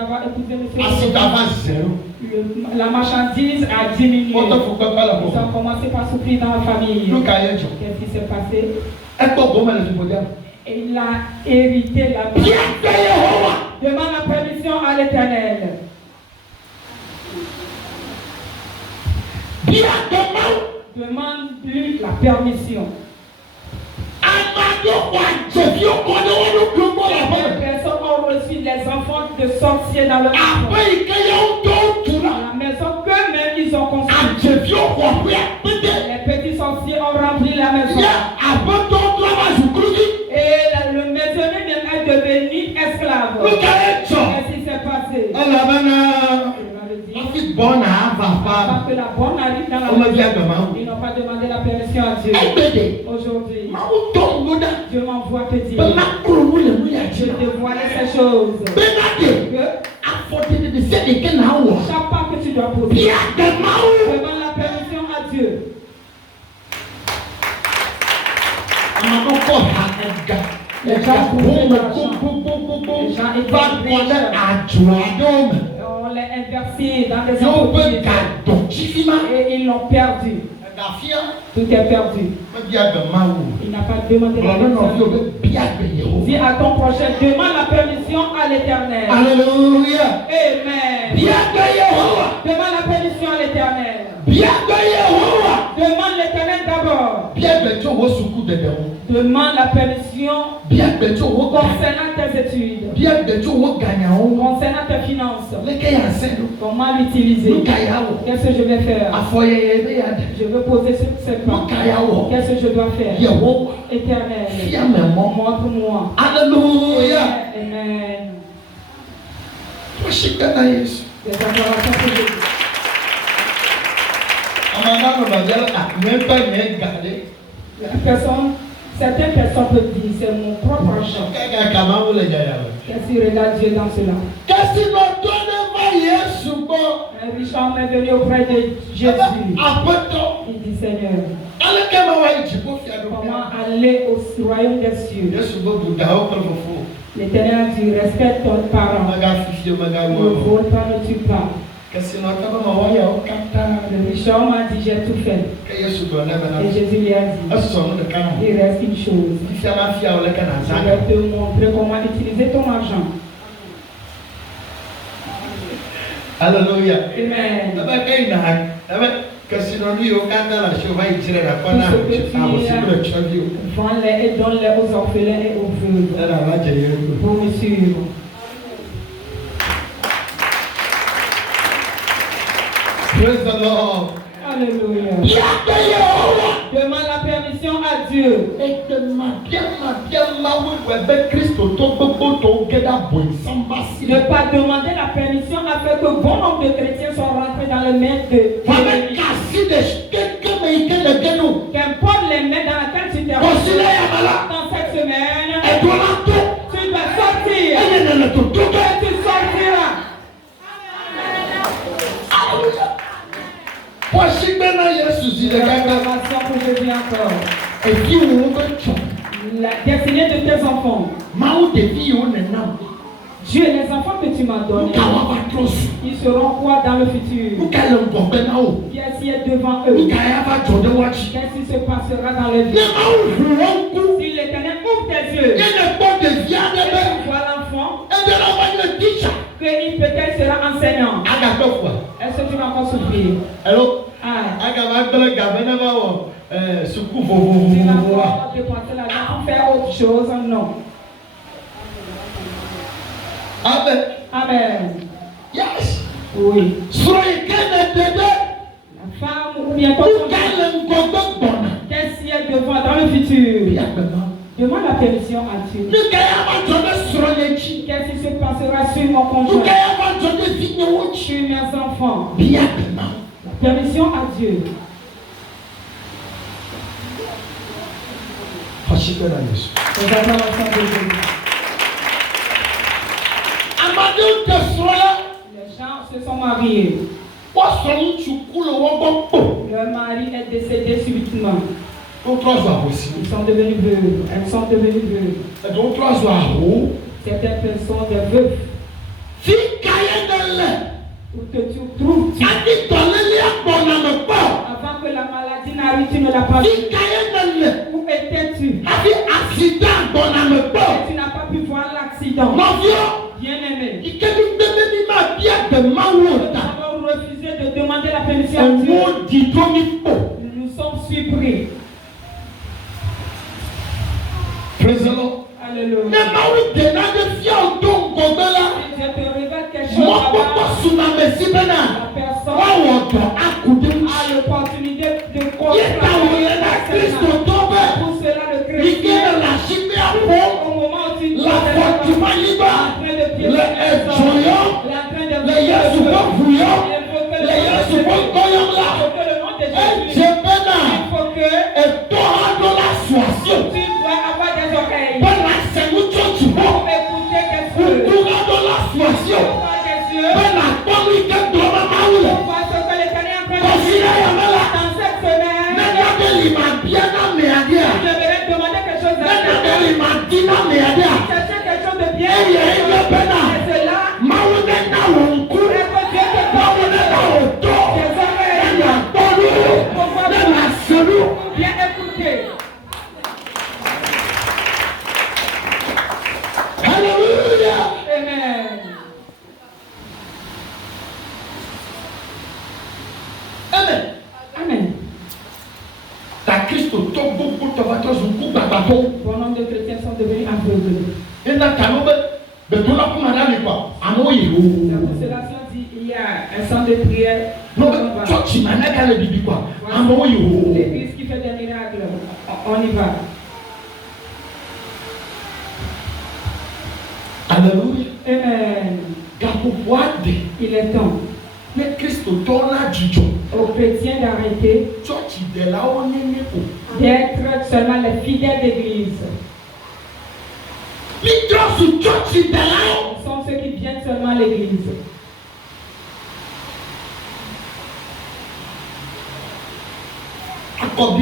avoir épousé M. Kofi, la marchandise a diminué. Ils ont commencé par souffrir dans la famille. Qu'est-ce qui s'est passé? Il a hérité la malédiction. Demande la permission à l'Éternel. Demande-lui la permission. Les personnes ont reçu les enfants de sorciers dans leur maison. La maison qu'eux-mêmes ils ont construite. Les petits sorciers ont rempli la maison. Et le maisonnier même est devenu esclave. Qu'est-ce qui s'est passé? Parce que la bonne arrive dans la maison. Ils n'ont pas demandé la permission à Dieu. Aujourd'hui, Dieu m'envoie te dire. Je te vois ces choses. Chaque pas que tu dois poser, demande la permission à Dieu. Les gens trouvaient l'argent. Les gens étaient on les inversé dans des opportunités. Et ils l'ont perdu. Tout est perdu. Il n'a pas demandé la permission. Dis à ton prochain, demande la permission à l'Éternel. Alléluia. Amen. Demande la permission à l'Éternel. Demande l'Éternel d'abord. Demande la permission concernant tes études, concernant tes finances. Comment l'utiliser? Qu'est-ce que je vais faire? Je veux poser cette main. Qu'est-ce que je dois faire? Éternel, montre-moi. Alléluia. Amen. Des acclamations pour Jésus. Certaines personnes peuvent dire, c'est mon propre argent. Qu'est-ce qu'il regarde Dieu dans cela? Un riche homme est venu auprès de Jésus. Il dit, Seigneur, comment aller au royaume des cieux? L'Éternel a dit, respecte ton parent. Ne vole pas, ne tue pas. Le riche homme a dit, j'ai tout fait. Et Jésus lui a dit, il reste une chose. Je vais te montrer comment utiliser ton argent. Alléluia. Amen. Vends-les et donne-les aux orphelins et aux veuves. Pour me suivre. Praise the Lord. Alléluia. Demande la permission à Dieu. Ne pas demander la permission afin que bon nombre de chrétiens soient rentrés dans le maître de qu'importe les mains dans lesquelles tu t'es rentré dans cette semaine, tu dois sortir. Et tu sortiras. L'acclamation que je dis encore. La destinée de tes enfants. Dieu, les enfants que tu m'as donnés, ils seront quoi dans le futur? Qu'est-ce qui est devant eux? Qu'est-ce qui se passera dans le vie? Si l'Éternel ouvre tes yeux, et tu vois l'enfant, qu'il peut-être sera enseignant. Est-ce que tu vas encore souffrir? Hello? Ah. Tu vas encore dépenser l'argent pour faire autre chose? Non. Amen. Amen. Yes. Oui. La femme ou bien ton qu'est-ce qu'il y a devant dans le futur? Demande la permission à Dieu. Qu'est-ce qui se passera sur mon conjoint? Sur mes enfants? La permission à Dieu. Les acclamations de Dieu. Les gens se sont mariés. Leur mari est décédé subitement. Ils sont devenus veuves. Elles sont devenues veuves. Certaines personnes des veuves. Pour que tu trouves. Avant que la maladie n'arrive, tu ne l'as pas vu. Où étais-tu? Et tu n'as pas pu voir l'accident. Bien-aimé. Nous avons refusé de demander la permission à Dieu. Nous sommes surpris. Alléluia. Si Dieu te révèle quelque chose, la personne a l'opportunité de construire. Pour cela, le chrétien, au moment où tu es en train de prier, bien écouter. Hallelujah. Amen. Amen. Amen. Ta Christ bon nombre de chrétiens sont devenus aveugles. C'est pour cela qu'on dit il y a un centre de prière. L'église qui fait des miracles. On y va. Alléluia. Amen. Il est temps aux chrétiens d'arrêter d'être seulement les fidèles d'église. Ils sont ceux qui viennent seulement à l'église. Prends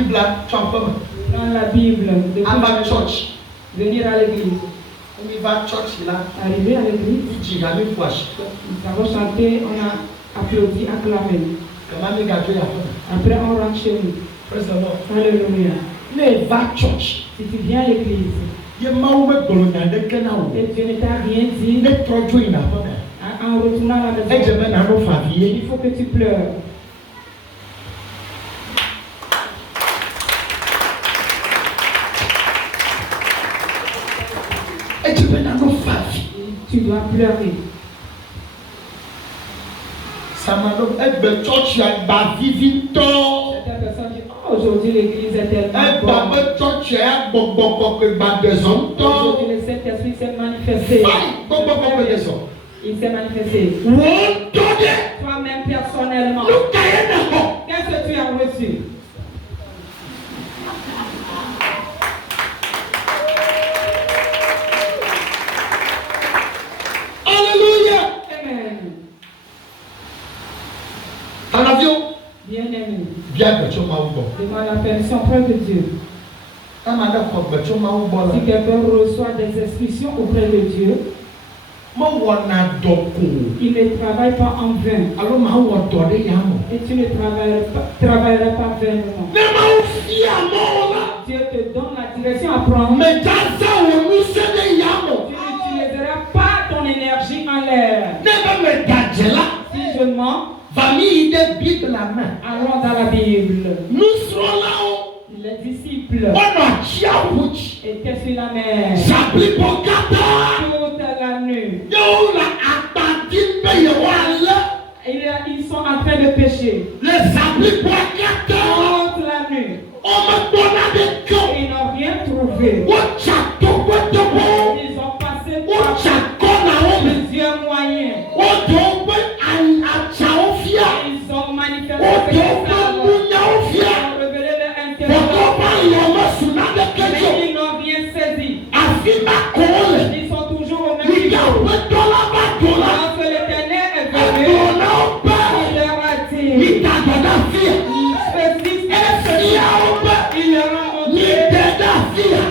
la Bible. Venir à l'église. Arriver à l'église. Nous avons chanté, on a applaudi, acclamé. Après, on rentre chez nous. Alléluia. Si tu viens à l'église et Dieu ne t'a rien dit, en retournant à la maison, il faut que tu pleures. Tu dois pleurer. Certaines personnes disent, oh, Aujourd'hui, l'église est tellement bonne. Aujourd'hui, le Saint-Esprit s'est manifesté. Il s'est manifesté. Toi-même personnellement. Qu'est-ce que tu as reçu? Alléluia. Amen. En avion. Bien-aimé. Bien que tu m'as ouvert. Demande la permission auprès de Dieu. Si quelqu'un reçoit des instructions auprès de Dieu, il ne travaille pas en vain. Et tu ne travailleras pas vainement. Dieu te donne la direction à prendre. Tu n'utiliseras pas ton énergie en l'air. Si je mens, allons dans la Bible. Les disciples étaient sur la mer toute la nuit. Ils sont en train de pécher toute la nuit. Ils n'ont rien trouvé. Ils ont passé plusieurs moyens. Ils ont manifesté ils ont révélé leur intérêt. Mais ils n'ont rien saisi. Ils sont toujours au même niveau. Lorsque l'Éternel est venu, il leur a dit, il leur a montré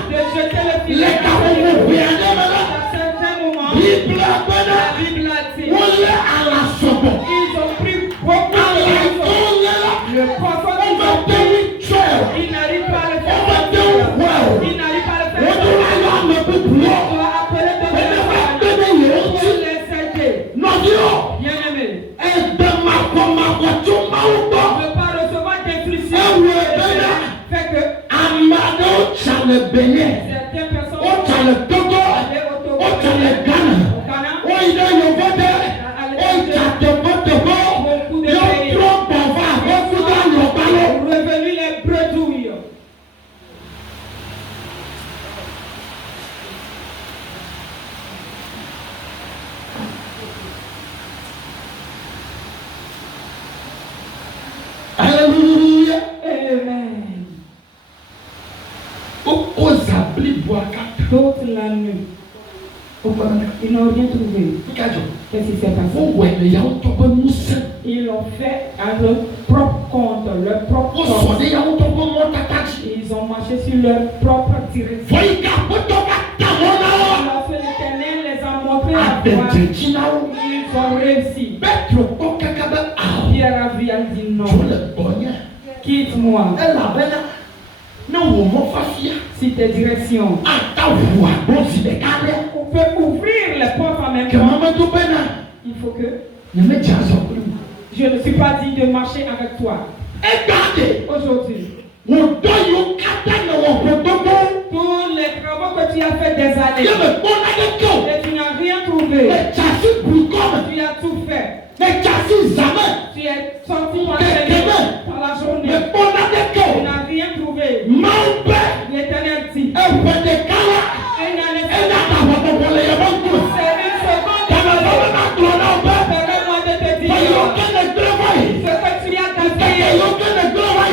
de jeter le filet. À certains moments, la Bible a dit, ils ont pris beaucoup de choses. Le poisson qu'ils ont pris, ils n'arrivent pas à le faire. Ils n'arrivent pas à le faire. On doit appeler de pour les aider. Bien-aimé, ne pas recevoir d'instructions fait que certaines personnes allaient au Togo, au Ghana, beaucoup de pays, revenus les bredouilles. Alléluia. Amen. Toute la nuit, ils n'ont rien trouvé. Qu'est-ce qui s'est passé? Ils l'ont fait à leur propre compte, leur propre force. Ils ont marché sur leur propre direction. Lorsque l'Éternel les a montré la voie, ils ont réussi. Pierre a vu, elle dit non. Quitte-moi. Si tes directions, on peut ouvrir les portes en même temps. Il faut que je ne suis pas dit de marcher avec toi. Aujourd'hui, tous les travaux que tu as fait des années, et tu n'as rien trouvé. Tu as tout fait. Tu es sorti par la journée. Tu n'as rien trouvé. L'Éternel dit, c'est une seconde. Permets-moi de te dire ce que tu as gagné.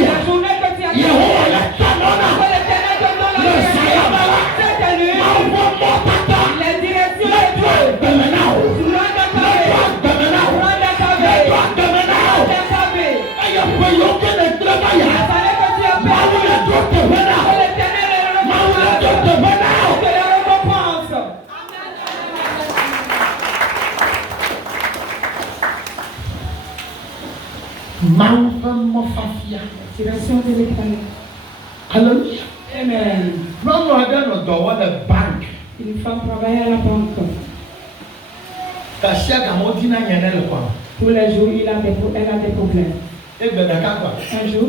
La journée que tu as gagné. Que l'Éternel te donne la grâce. Cette nuit, les directions de Dieu. Loin de ta vie. Loin de ta vie. Loin de ta vie. La fallait que tu as perdu. Que l'Éternel te le récompense. Direction de l'Éternel. Alléluia. Amen. Une femme travaille à la banque. Tous les jours, elle a des problèmes. Un jour,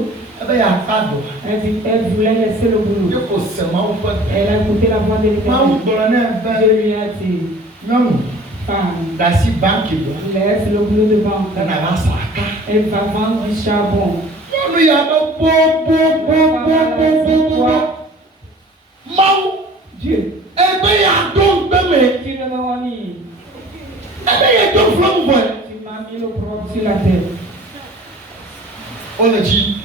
elle voulait laisser le boulot. Elle a écouté la voix de l'Éternel. Dieu lui a dit, femme, laisse le boulot de banque. Elle va vendre du charbon. Dieu, tu ne me remis. Tu m'as mis l'opprobre sur la tête. On a dit,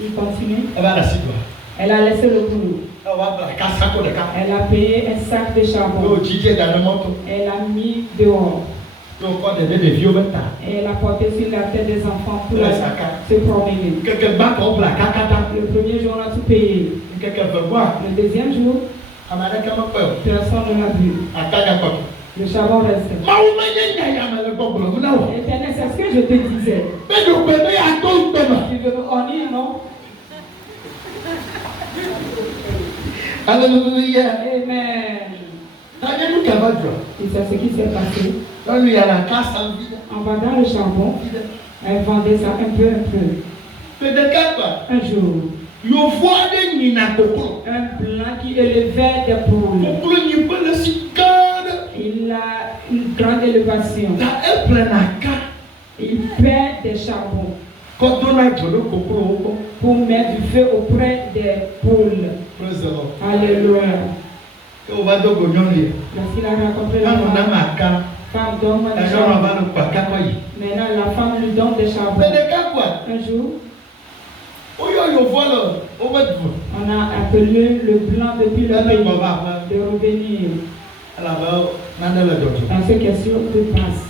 Il continue. elle va la cible. Elle a laissé le boulot. Elle a payé un sac de charbon. Elle a mis dehors. Et elle a porté sur la tête des enfants pour se promener. Le premier jour, on a tout payé. Le deuxième jour, personne ne l'a vu. Le charbon restait. Éternel, c'est ce que je te disais. Tu veux me honner, non? Alléluia. Amen. Et c'est ce qui s'est passé. On va dans le charbon. Elle vendait ça un peu. Un jour, un blanc qui élevait des poules. Il a une grande élévation. Il perd des charbons pour mettre du feu auprès des poules. Alléluia. Lorsqu'il a rencontré la femme donne des charbons. Maintenant, la femme lui donne des charbons. Un jour, on a appelé le blanc depuis le pays de revenir. Dans ces questions de passe.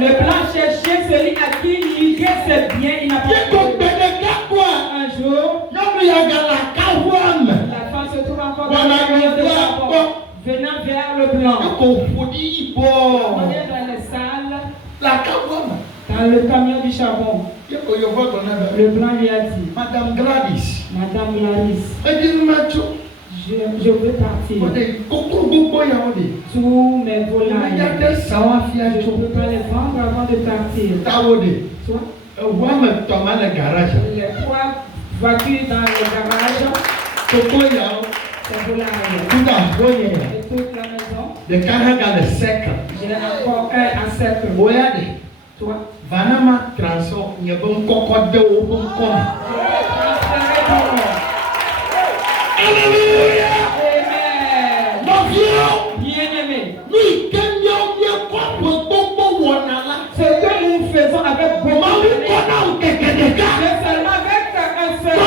Le blanc cherchait celui à qui il disait c'est bien, il n'a pas trouvé. Un jour, la femme se trouve encore dans le de charbon, venant vers le blanc. On est dans les salles, dans le camion du charbon. Le blanc lui a dit, Madame Gladys, je veux partir. Tous mes volailles, je ne peux pas les vendre avant de partir. Soit les 3 voitures dans le garage, ces volailles, et toute la maison. J'ai encore un à cercle. Toi, Vanama transform nye bon kokode o bon kom. Alléluia. Amen. Mon Dieu, Bien-aimé, oui, quand Dieu vient quoi wonala. ce que nous faisons avec beaucoup Mamu mais kona seulement avec un seul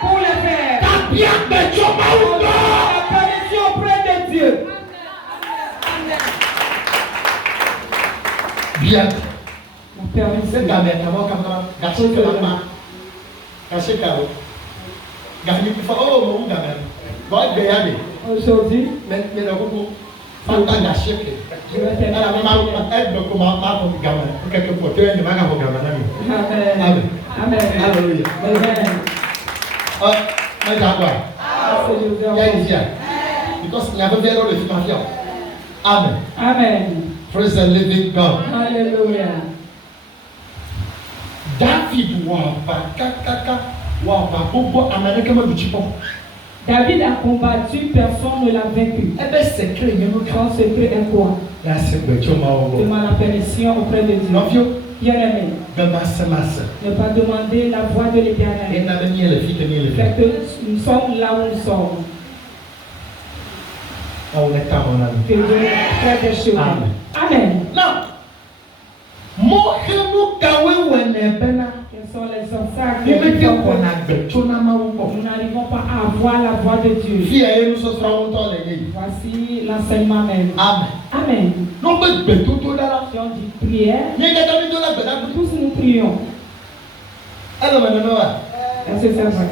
pour le faire. Tapia be choma On a la permission auprès de Dieu. Bien. La permission. C'est ta mère kama gâcher que la main. Gâcher kao. Gâcher pour faire oh mon gamin. Va be yade. Aujourd'hui, Mais le beaucoup fanta gâcher que. je vais terminer. Alors ma aide me comment ma pour gamin. Pour quelque porter ne va pas gamin. Amen. Amen. Amen. Alléluia. Amen. Mais d'accord. C'est Il y a ici. Because il y avait vélo de mafia. Amen. Amen. Praise the living God. Alléluia. David David a combattu, personne ne l'a vaincu. Son secret est quoi? Demande la permission auprès de Dieu. Bien-aimé, ne pas demander la voix de l'Éternel. Fait que nous sommes là où nous sommes. Que Dieu fait des choses. Amen. Amen. Quels sont les obstacles qui font que nous n'arrivons pas à voir la voix de Dieu? Voici l'enseignement même. Amen. Si on dit prière, tous nous prions. Est-ce que c'est vrai?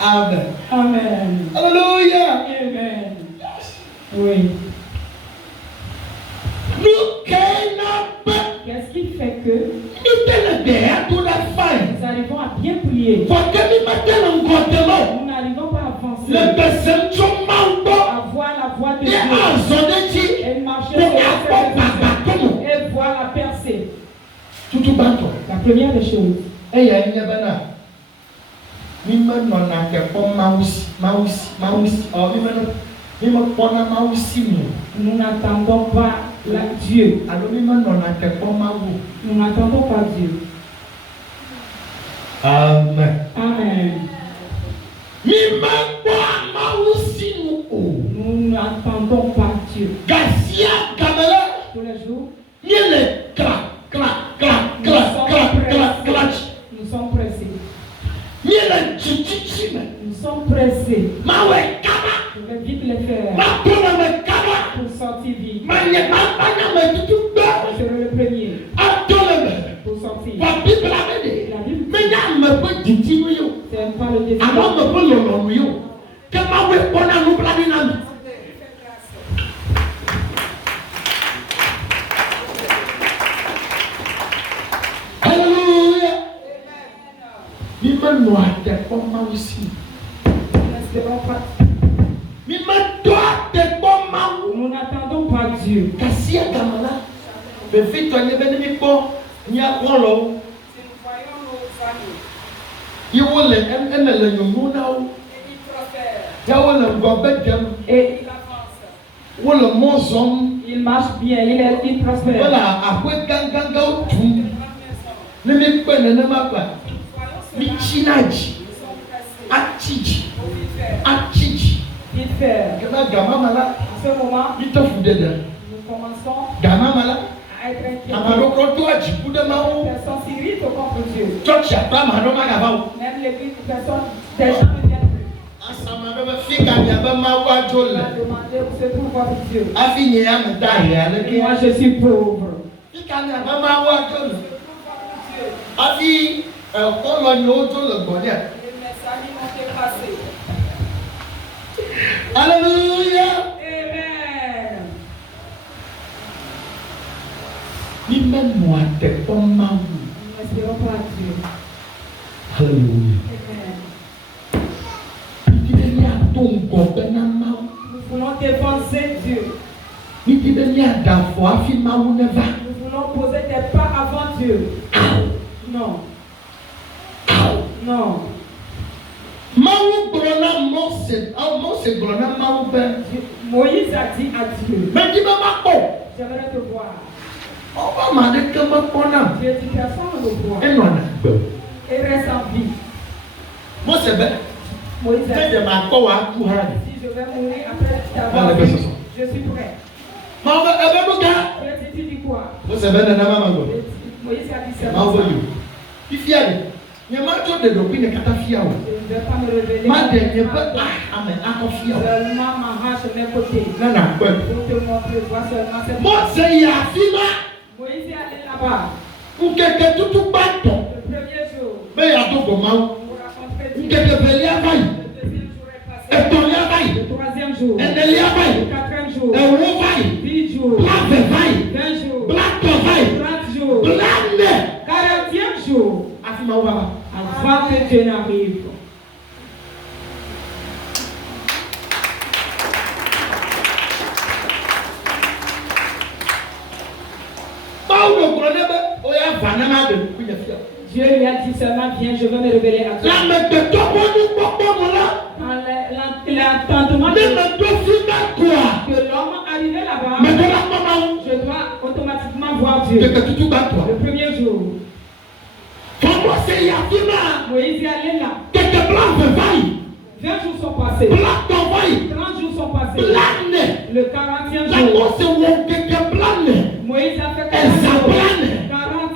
Amen. Amen. Alléluia. Amen. Oui. Qu'est-ce qui fait que nous arrivons à bien prier? Nous n'arrivons pas à avancer, à voir la voix de Dieu et marcher sur la terre et voir la percée. La première des choses. Nous n'attendons pas Dieu. Nous n'attendons pas Dieu. Amen. Amen. Nous Nous n'attendons pas Dieu. Tous les jours, nous sommes pressés. Nous sommes pressés. Je vais vite les faire pour sortir vite. Je serai le premier pour sortir. La Bible, c'est pas le désir. Alléluia. Nous n'attendons pas Dieu. Et il marche bien, il prospère. Il fait. En ce moment, nous commençons à être inquiets. Personne s'irrite contre Dieu. Même l'église, personne, des gens ne viennent plus. On va demander où se trouve votre Dieu. Et moi, je suis pauvre. Alléluia. Amen. Nous N'espérons pas Dieu. Alléluia. Amen. Nous voulons dépenser Dieu. Nous voulons poser des pas avant Dieu. Non. Non. Moïse a dit à Dieu, j'aimerais te voir. Dieu dit, personne ne le voit. Et reste en vie. Moïse a dit, si je vais mourir après t'avoir vu, je suis prêt. Dieu dit, tu dis quoi? Moïse a dit, c'est bon. Je ne vais pas me révéler. Seulement ma hache de mes côtés. Pour te montrer, vois seulement cette Moïse est allé là-bas. Le premier jour. Pour rencontrer Dieu. Le deuxième jour est passé. Le troisième jour. Le quatrième jour. 8 jours. 20 jours. 30 jours. 40e jour. Avant que Dieu n'arrive. Dieu lui a dit seulement, viens, je vais me révéler à toi. L'entendement que l'homme arrivé là-bas, je dois automatiquement voir Dieu. Le premier jour. Moïse est allé là. 20 jours sont passés. 30 jours sont passés. Le 40e jour. Moïse a fait 40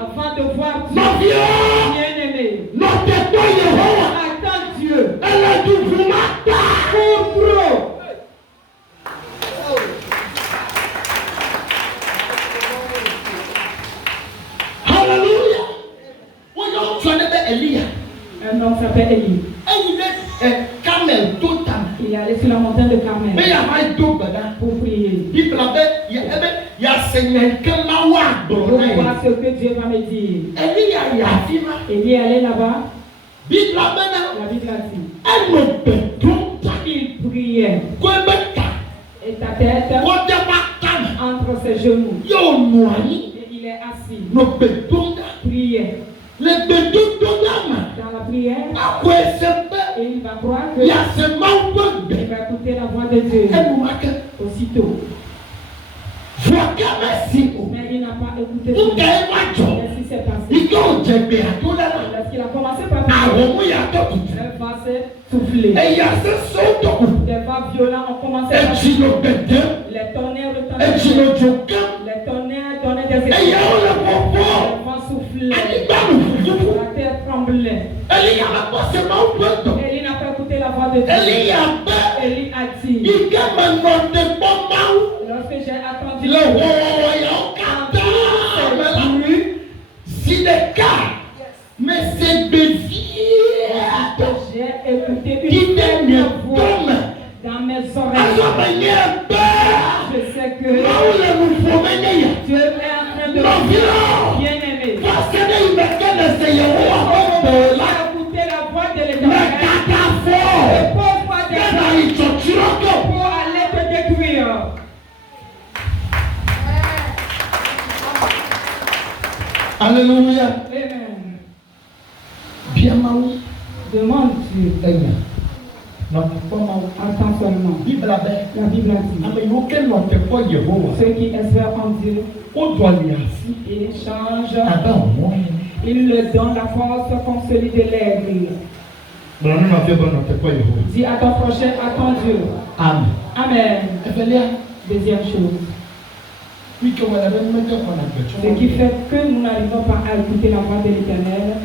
avant de voir Dieu. Bien-aimé. Attends Dieu. Alléluia. Un homme s'appelle Élie. Il est allé sur la montagne de Carmel pour prier. Pour voir ce que Dieu va me dire. Élie est allé là-bas. La Bible a dit. Il priait. Et ta tête entre ses genoux. Et il est assis. Priait. Dans la prière, et il va croire que il va écouter écouté la voix de Dieu. Aussitôt. Mais il n'a pas écouté ce qu'est-ce qui s'est passé. Lorsqu'il a commencé par parler, un vent s'est soufflé. Des vents violents ont commencé à souffler. Les tonnerres les tonnerres donnaient des éclairs. Les vents soufflaient. La terre tremblait. Élie n'a pas écouté la voix de Dieu. Élie a dit, lorsque j'ai attendu mais c'est j'ai écouté une dernière voix dans mes oreilles. Je sais que Dieu est en train de me dire, bien-aimé, écouter la voix de l'Éternel. Le pauvre voix de Dieu pour aller te détruire. Alléluia. Amen. Bien Maou. Demande Dieu. Non, pas Maou. Attends seulement. Bible a dit. La Bible a dit. Mais auquel n'ont pas Jéhovah. Ceux qui espèrent en Dieu, on doit lui assis. il change. Il le donne la force comme celui de l'aigle. Dis à ton prochain, à ton Dieu. Amen. Amen. Deuxième chose. Ce qui fait que nous n'arrivons pas à écouter la voix de l'Éternel.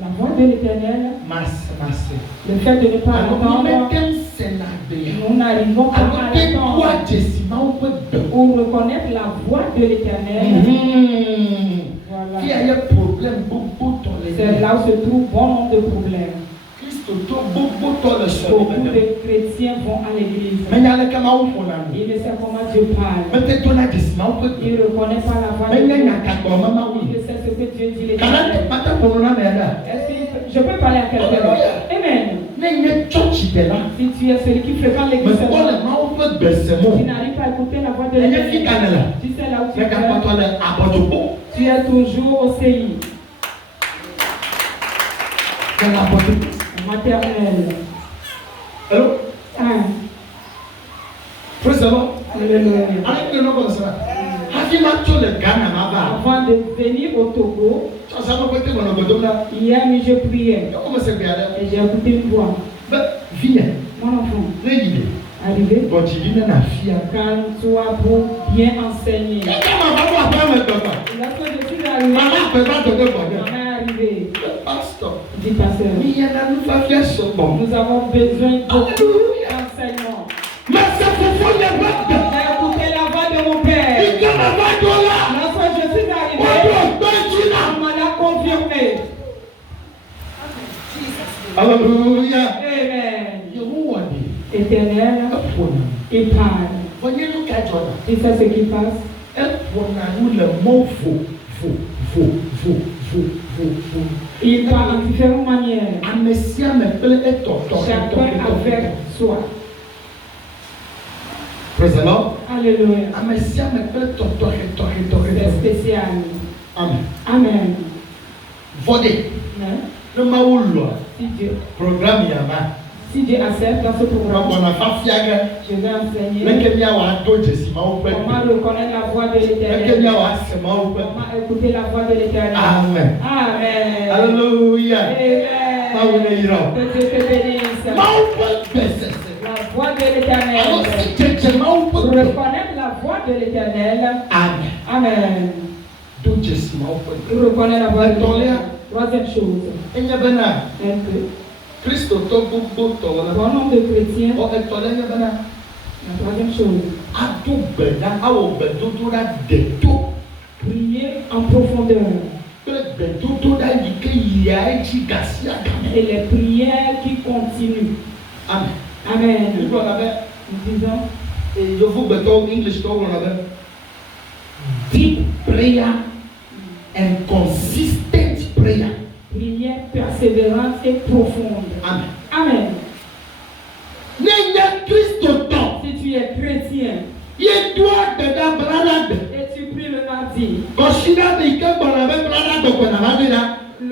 La voix de l'Éternel. Le fait de ne pas entendre. Nous n'arrivons pas à l'entendre. Pour reconnaître la voix de l'Éternel. Voilà. C'est là où se trouve bon nombre de problèmes. Beaucoup de chrétiens vont à l'église. Ils ne savent comment Dieu parle. Ils ne reconnaissent pas la voix de Dieu. Ils ne savent ce que Dieu dit. Est-ce que je peux parler à quelqu'un? Amen. Si tu es celui qui fréquente l'église, tu n'arrives pas à écouter la voix de l'Éternel. Tu sais là où tu es toujours au CI. Maternelle. Allô? Praise the Lord. Avant de venir au Togo, hier je priais et j'ai écouté une voix. Mon enfant, arrivé quand toi pour bien enseigner. Lorsque je suis arrivé, maman est arrivée. Dit pasteur, nous avons besoin de d'enseignement. J'ai écouté la voix de mon père. Lorsque je suis arrivé, on m'en a confirmé. Alléluia. Amen. Éternel, il parle. Et ça, ce qui passe. Il parle en différentes manières. Chacun avec soi. Praise the Lord. Alléluia. C'est spécial. Amen. Amen. Voyez. Le Si Dieu. Programme Yama. Si Dieu accepte dans ce programme, je vais enseigner comment reconnaître la voix de l'Éternel, comment écouter la voix de l'Éternel. Amen. Amen. Alléluia. Amen. Que Dieu te bénisse. La voix de l'Éternel. Reconnaître la voix de l'Éternel. Amen. Amen. Reconnaître la voix de l'Éternel. Troisième chose. Un peu. Christ Bon nombre de chrétiens. La troisième chose. Prier en profondeur. Et les prières qui continuent. Amen. Amen. Nous disons. Deep prayer and consistent prayer. Prière persévérante et profonde. Amen. Amen. Si tu es chrétien et tu pries le mardi, La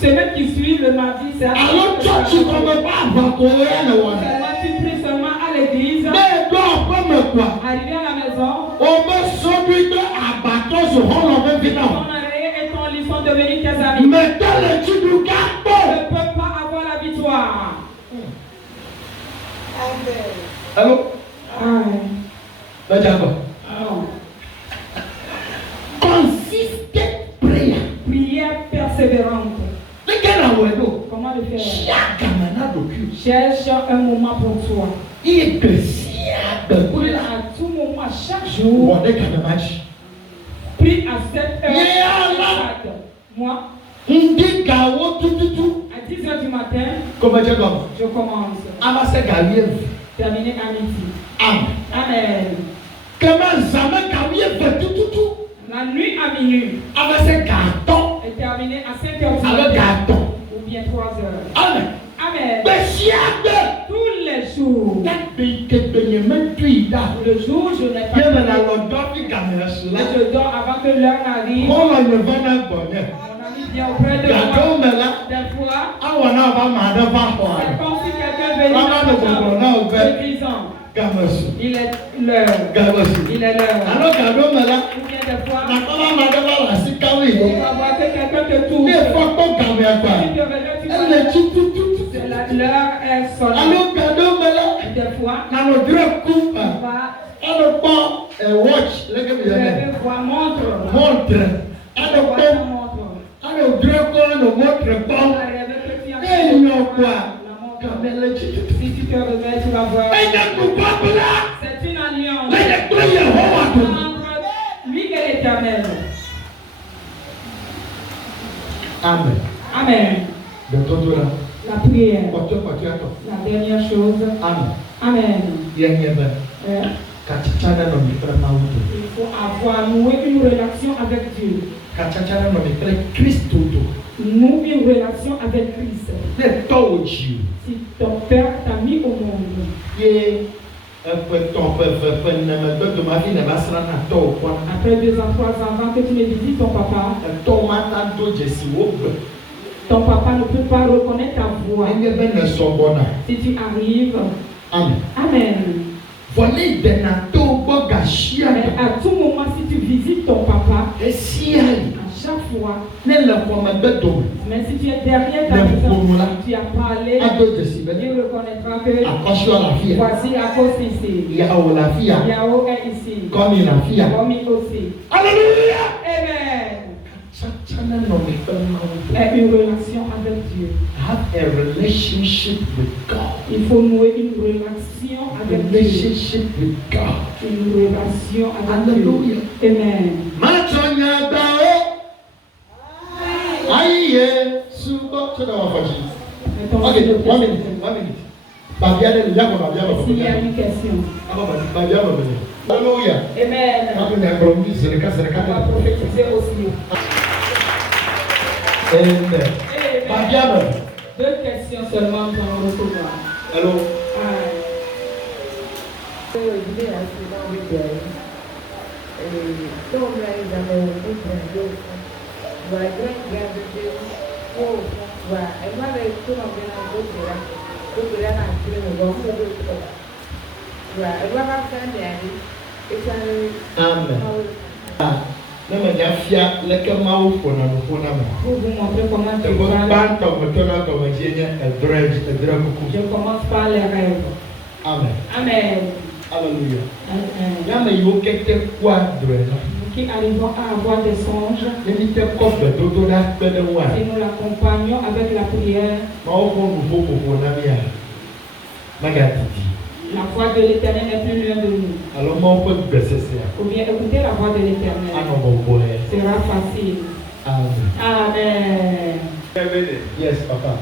semaine qui suit, le mardi, c'est à Alors, toi, tu ne connais pas avant qu'on ait le one. tu pries seulement à l'église. Mais toi, comme quoi? Arrivé à la maison, On me sauve de abattre sur on en veut ton oreille et ton lit sont devenus tes amis. mais dans l'étude du Tu gâteau. ne peux pas avoir la victoire. Allô? Non. Consistent prayer. Prière persévérante. Comment le faire? Cherche un moment pour toi. À tout moment, chaque jour, prie à 7 heures. Moi, à 10 heures du matin, je commence. Terminer à midi. Amen. La nuit à minuit est terminée à 5 heures du matin. Ou bien 3 heures. Amen. Tous les jours. Le jour où je n'ai pas je dors avant que l'heure n'arrive. Mon ami vient auprès de moi. Des fois, c'est comme si quelqu'un venait de disant, il est l'heure. Il est l'heure. Ou bien des fois, on va voir que quelqu'un te touche. Tu te réveilles, l'heure est sonnée. Des fois, on va voir montre. Si tu te réveilles, tu vas voir. C'est une alliance entre lui et l'Éternel. Amen. La prière. La dernière chose. Amen. Il faut avoir noué une relation avec Dieu. Nous une relation avec Christ. Si ton père t'a mis au monde, après 2 ans, 3 ans, avant que tu ne visites ton papa, ton papa ne peut pas reconnaître ta voix. Si tu arrives, Amen. Mais à tout moment, si tu visites ton papa, à chaque fois, mais si tu es derrière ta maison, tu as parlé, il reconnaîtra que voici à cause ici. Yahoo est ici. Comme il aussi. Alléluia. Amen. Et une relation avec Dieu. Il faut nouer une relation avec Dieu. Une relation avec Dieu. Amen. Okay, 1 minute. S'il y a une question. Alléluia. Amen. On va prophétiser aussi. Amen. 2 questions seulement pour recevoir. Allô? Amen. Pour vous montrer comment tu je commence par les rêves. Amen. Amen. Alléluia. Qui arrivons à avoir des songes, si nous l'accompagnons avec la prière, la voix de l'Éternel n'est plus loin de nous. Ou bien écouter la voix de l'Éternel sera facile. Amen. Yes, papa.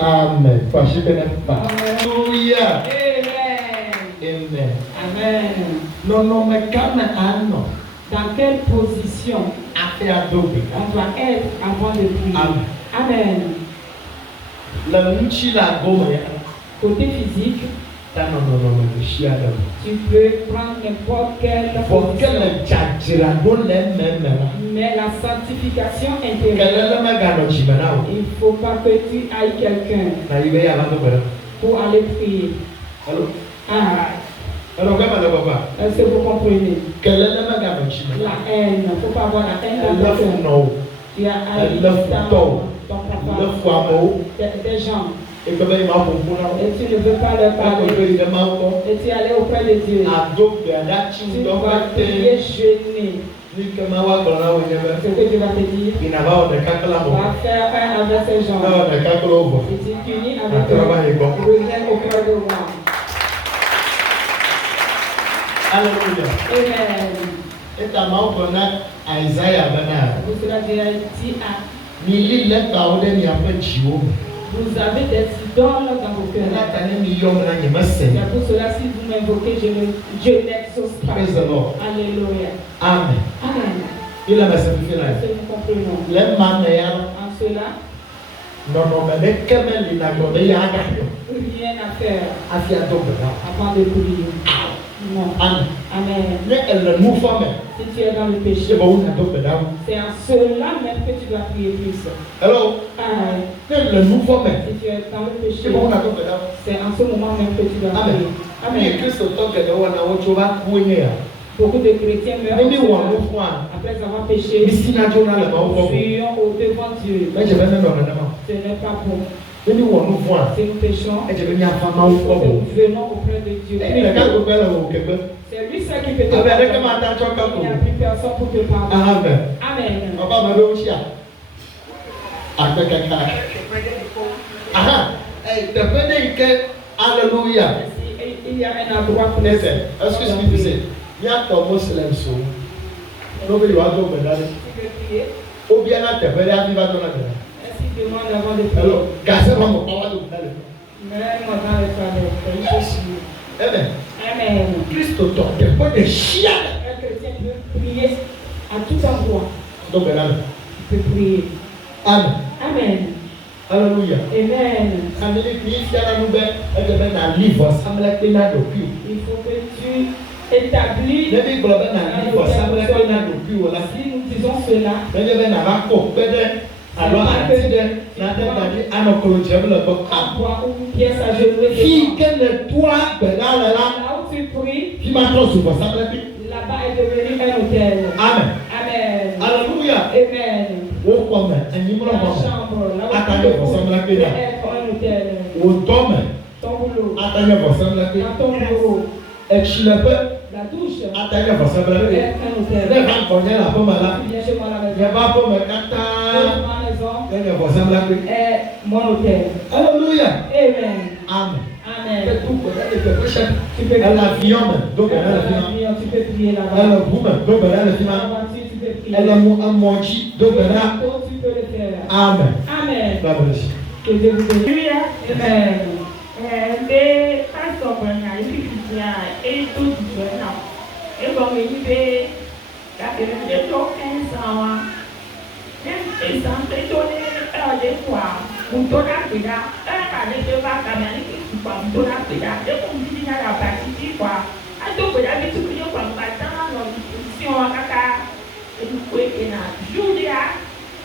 Amen. Alléluia. Amen. Amen. Non. Dans quelle position on doit être avant de prier? Amen. Amen. Côté physique, tu peux prendre n'importe quelle position. Mais la sanctification intérieure, il ne faut pas que tu ailles quelqu'un pour aller prier. Est-ce que vous comprenez? La haine, il ne faut pas avoir la haine dans ton cœur. Tu as haï ton papa, des gens. Et tu ne veux pas leur parler. Et tu es allé auprès de Dieu. Tu dois prier, jeûner. Ce que Dieu va te dire, va faire un avec ces gens. Et tu t'unis avec eux. Reviens auprès de moi. Alléluia. Amen. Et ta main pour Isaiah Bernard. Pour cela, Dieu a dit à vous avez des idoles dans vos cœurs. C'est pour cela, si vous m'invoquez, je n'exauce pas. Alléluia. Amen. Amen. Il a sacrifié là. Nous comprenons. Les manières. En cela, non, mais quand même, il n'a rien à faire avant de prier. Non. Amen. Amen. Si tu es dans le péché, c'est en cela même que tu dois prier plus. Hello. Amen. Si tu es dans le péché, c'est en ce moment même que tu dois prier. Amen. Beaucoup de chrétiens meurent après avoir péché. Fuyons au devant Dieu. Ce n'est pas bon. Si nous péchons, nous venons auprès de Dieu. C'est lui seul qui peut te pardonner. Il n'y a plus personne pour te pardonner. Amen. Alléluia. Il y a un endroit pour est-ce que je peux dire? Il y a un Muslim soul. Nobody will go with that. Ou bien la terre, elle arrive à ton adresse. Demande avant de prier. Alors, gardez mon power de Amen. Amen. Christ autant, il n'y a pas de chien. Un chrétien peut prier à tout endroit. Donc, il peut prier. Amen. Amen. Alléluia. Amen. Il faut que tu établisses. Si nous disons cela, alors, pièce à genoux. Qui le toit là où tu pries, là-bas est devenu un hôtel. Amen. Amen. Alléluia. Amen. La chambre, là où tu peux être un hôtel. Ton boulot. Dans ton bureau. La douche. Être un hôtel. Tu viens chez moi à la maison. Mon hôtel. Alléluia. Amen. Amen. Amen. Tu peux elle a l'avion, donc elle a l'avion. Tu peux prier là-bas. Elle a boum, donc elle a l'avion. Elle a un moji, donc elle a. Tu peux le faire. Amen. Amen. Que Dieu vous bénisse. Amen. Pastor Bernard, il y a et tout différent. Et comme il fait, il y a des gens qui sont et sans te donner des fois, on donne la pédale, un cas de pas caméra qui on donne la pédale, et on dit qu'il y a la partie quoi. À tout pédale, tu peux dire comme matin, dans une position à caca, et vous pouvez qu'il y a Julia,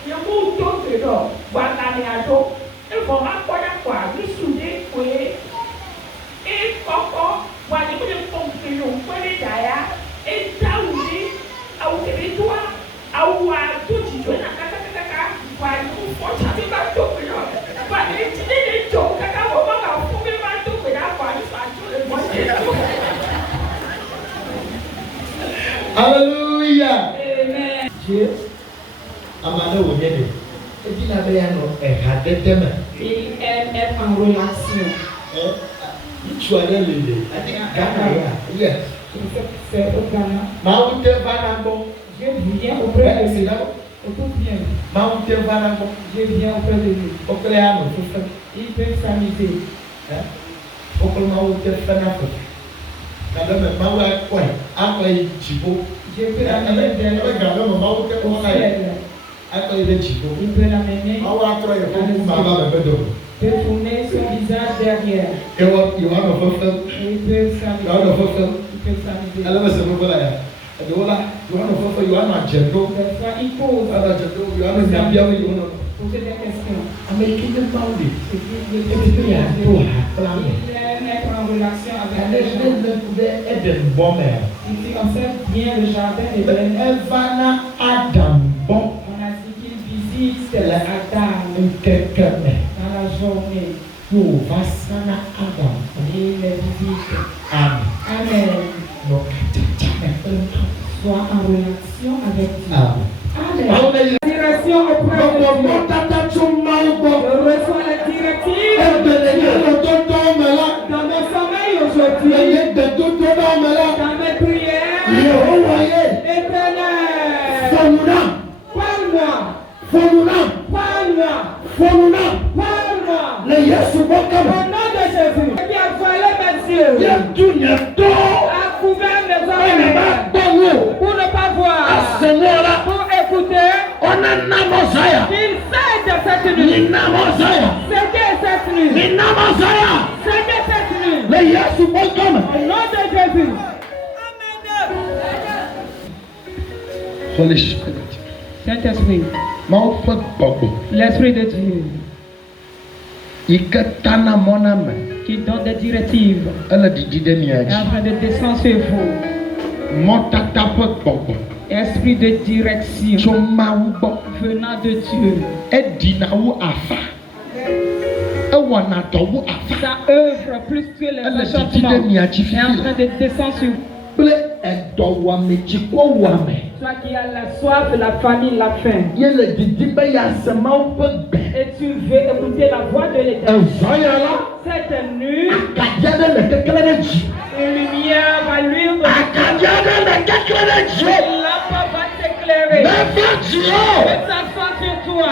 il y a beaucoup d'autres gens, voilà, il y a d'autres, et vous rappelez quoi, vous soudez, vous et pourquoi, voilà, vous pouvez comprendre, vous pouvez dire, et ça vous dit, à vous territoire, à vous à tout, tu dois la caca. Alléluia. Amen. Dieu a mandé au Yémen. Et puis il avait un demain. Il aime être en relation. Tu as l'idée. Ghana, yes. C'est au Ghana. Je viens auprès de lui. Je viens auprès de lui. Il peut s'amuser. Je peux l'amener vers le ciel. Il peut l'amener tourner son visage derrière. Et il va me faire. Et il peut s'amuser. Il peut s'amuser. Alors, c'est bon, voilà. Et voilà, il va me faire. Il va me dire. Parfois, il pose. Il va me dire. Poser des questions. Américain de Pauli. Il aime être en relation avec les gens. Si tu observes bien le jardin d'Éden, on a dit qu'il visite Adam dans la journée. Et il les visite. Amen. Sois en relation avec Dieu. Amen. Direction auprès de Dieu. Je reçois la directive dans mon sommeil aujourd'hui. Dans mes prières. Éternel. Parle-moi. Le Yesu Au nom de Jésus. Qui a voilé mes yeux. A couvert mes oreilles. Pour ne pas voir. Pour écouter. Il sait de cette nuit. C'était cette nuit. C'était cette nuit. Le Yesu Au nom de Jésus. Holy Spirit. Saint-Esprit. L'esprit L'Esprit de Dieu. Qui donne des directives. Est en train de descendre sur vous. Esprit de direction. Venant de Dieu. Sa œuvre plus que les enchantements est en train de descendre sur vous. Toi qui as la soif, la famine, la faim. Et tu veux écouter la voix de l'Éternel. Cette nuit, une lumière va luire de la lampe va t'éclairer. Je s'assois sur toi.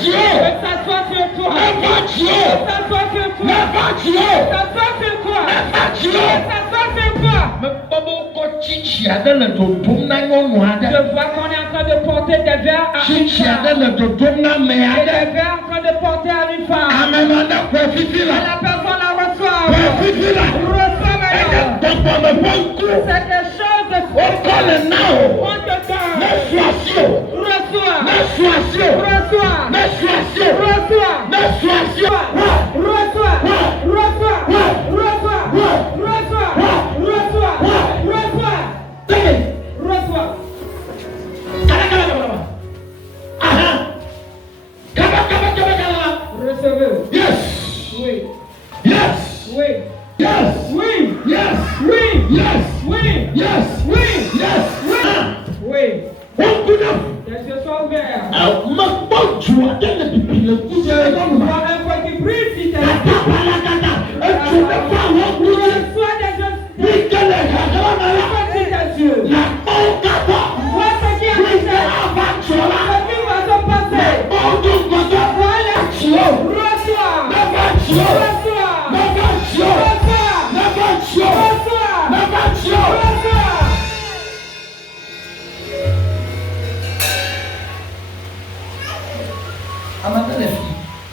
Je s'assois sur toi. Je s'assois sur toi. Je s'assois sur toi. Je s'assois sur toi. Je vois qu'on est en train de porter des verres à une femme. Et des verres en train de porter à une femme. Et la personne la reçoit. Reçois maintenant. C'est quelque chose de spécial. On te donne. Reçois. Recevez. Yes. Oui. Yes. Oui. Yes. Oui. Yes. Oui. Yes. Oui. Yes. Oui. Yes. Oui. Les yeux sont ouverts. Vois un point qui brille si t'es là. Reçois des yeux. Petit Dieu. Vois ce qui est arrivé. Ce qui va se passer. Voilà. Reçois.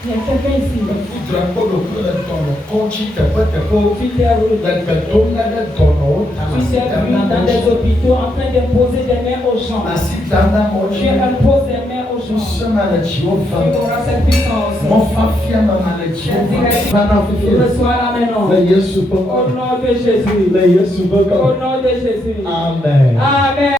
Il y a quelqu'un ici. Tu t'es dans des hôpitaux en train d'imposer des mains aux gens. Tu imposes des mains aux gens. Tu auras cette puissance. Reçois la maintenant. Au nom de Jésus. Au nom de Jésus. Amen. Amen.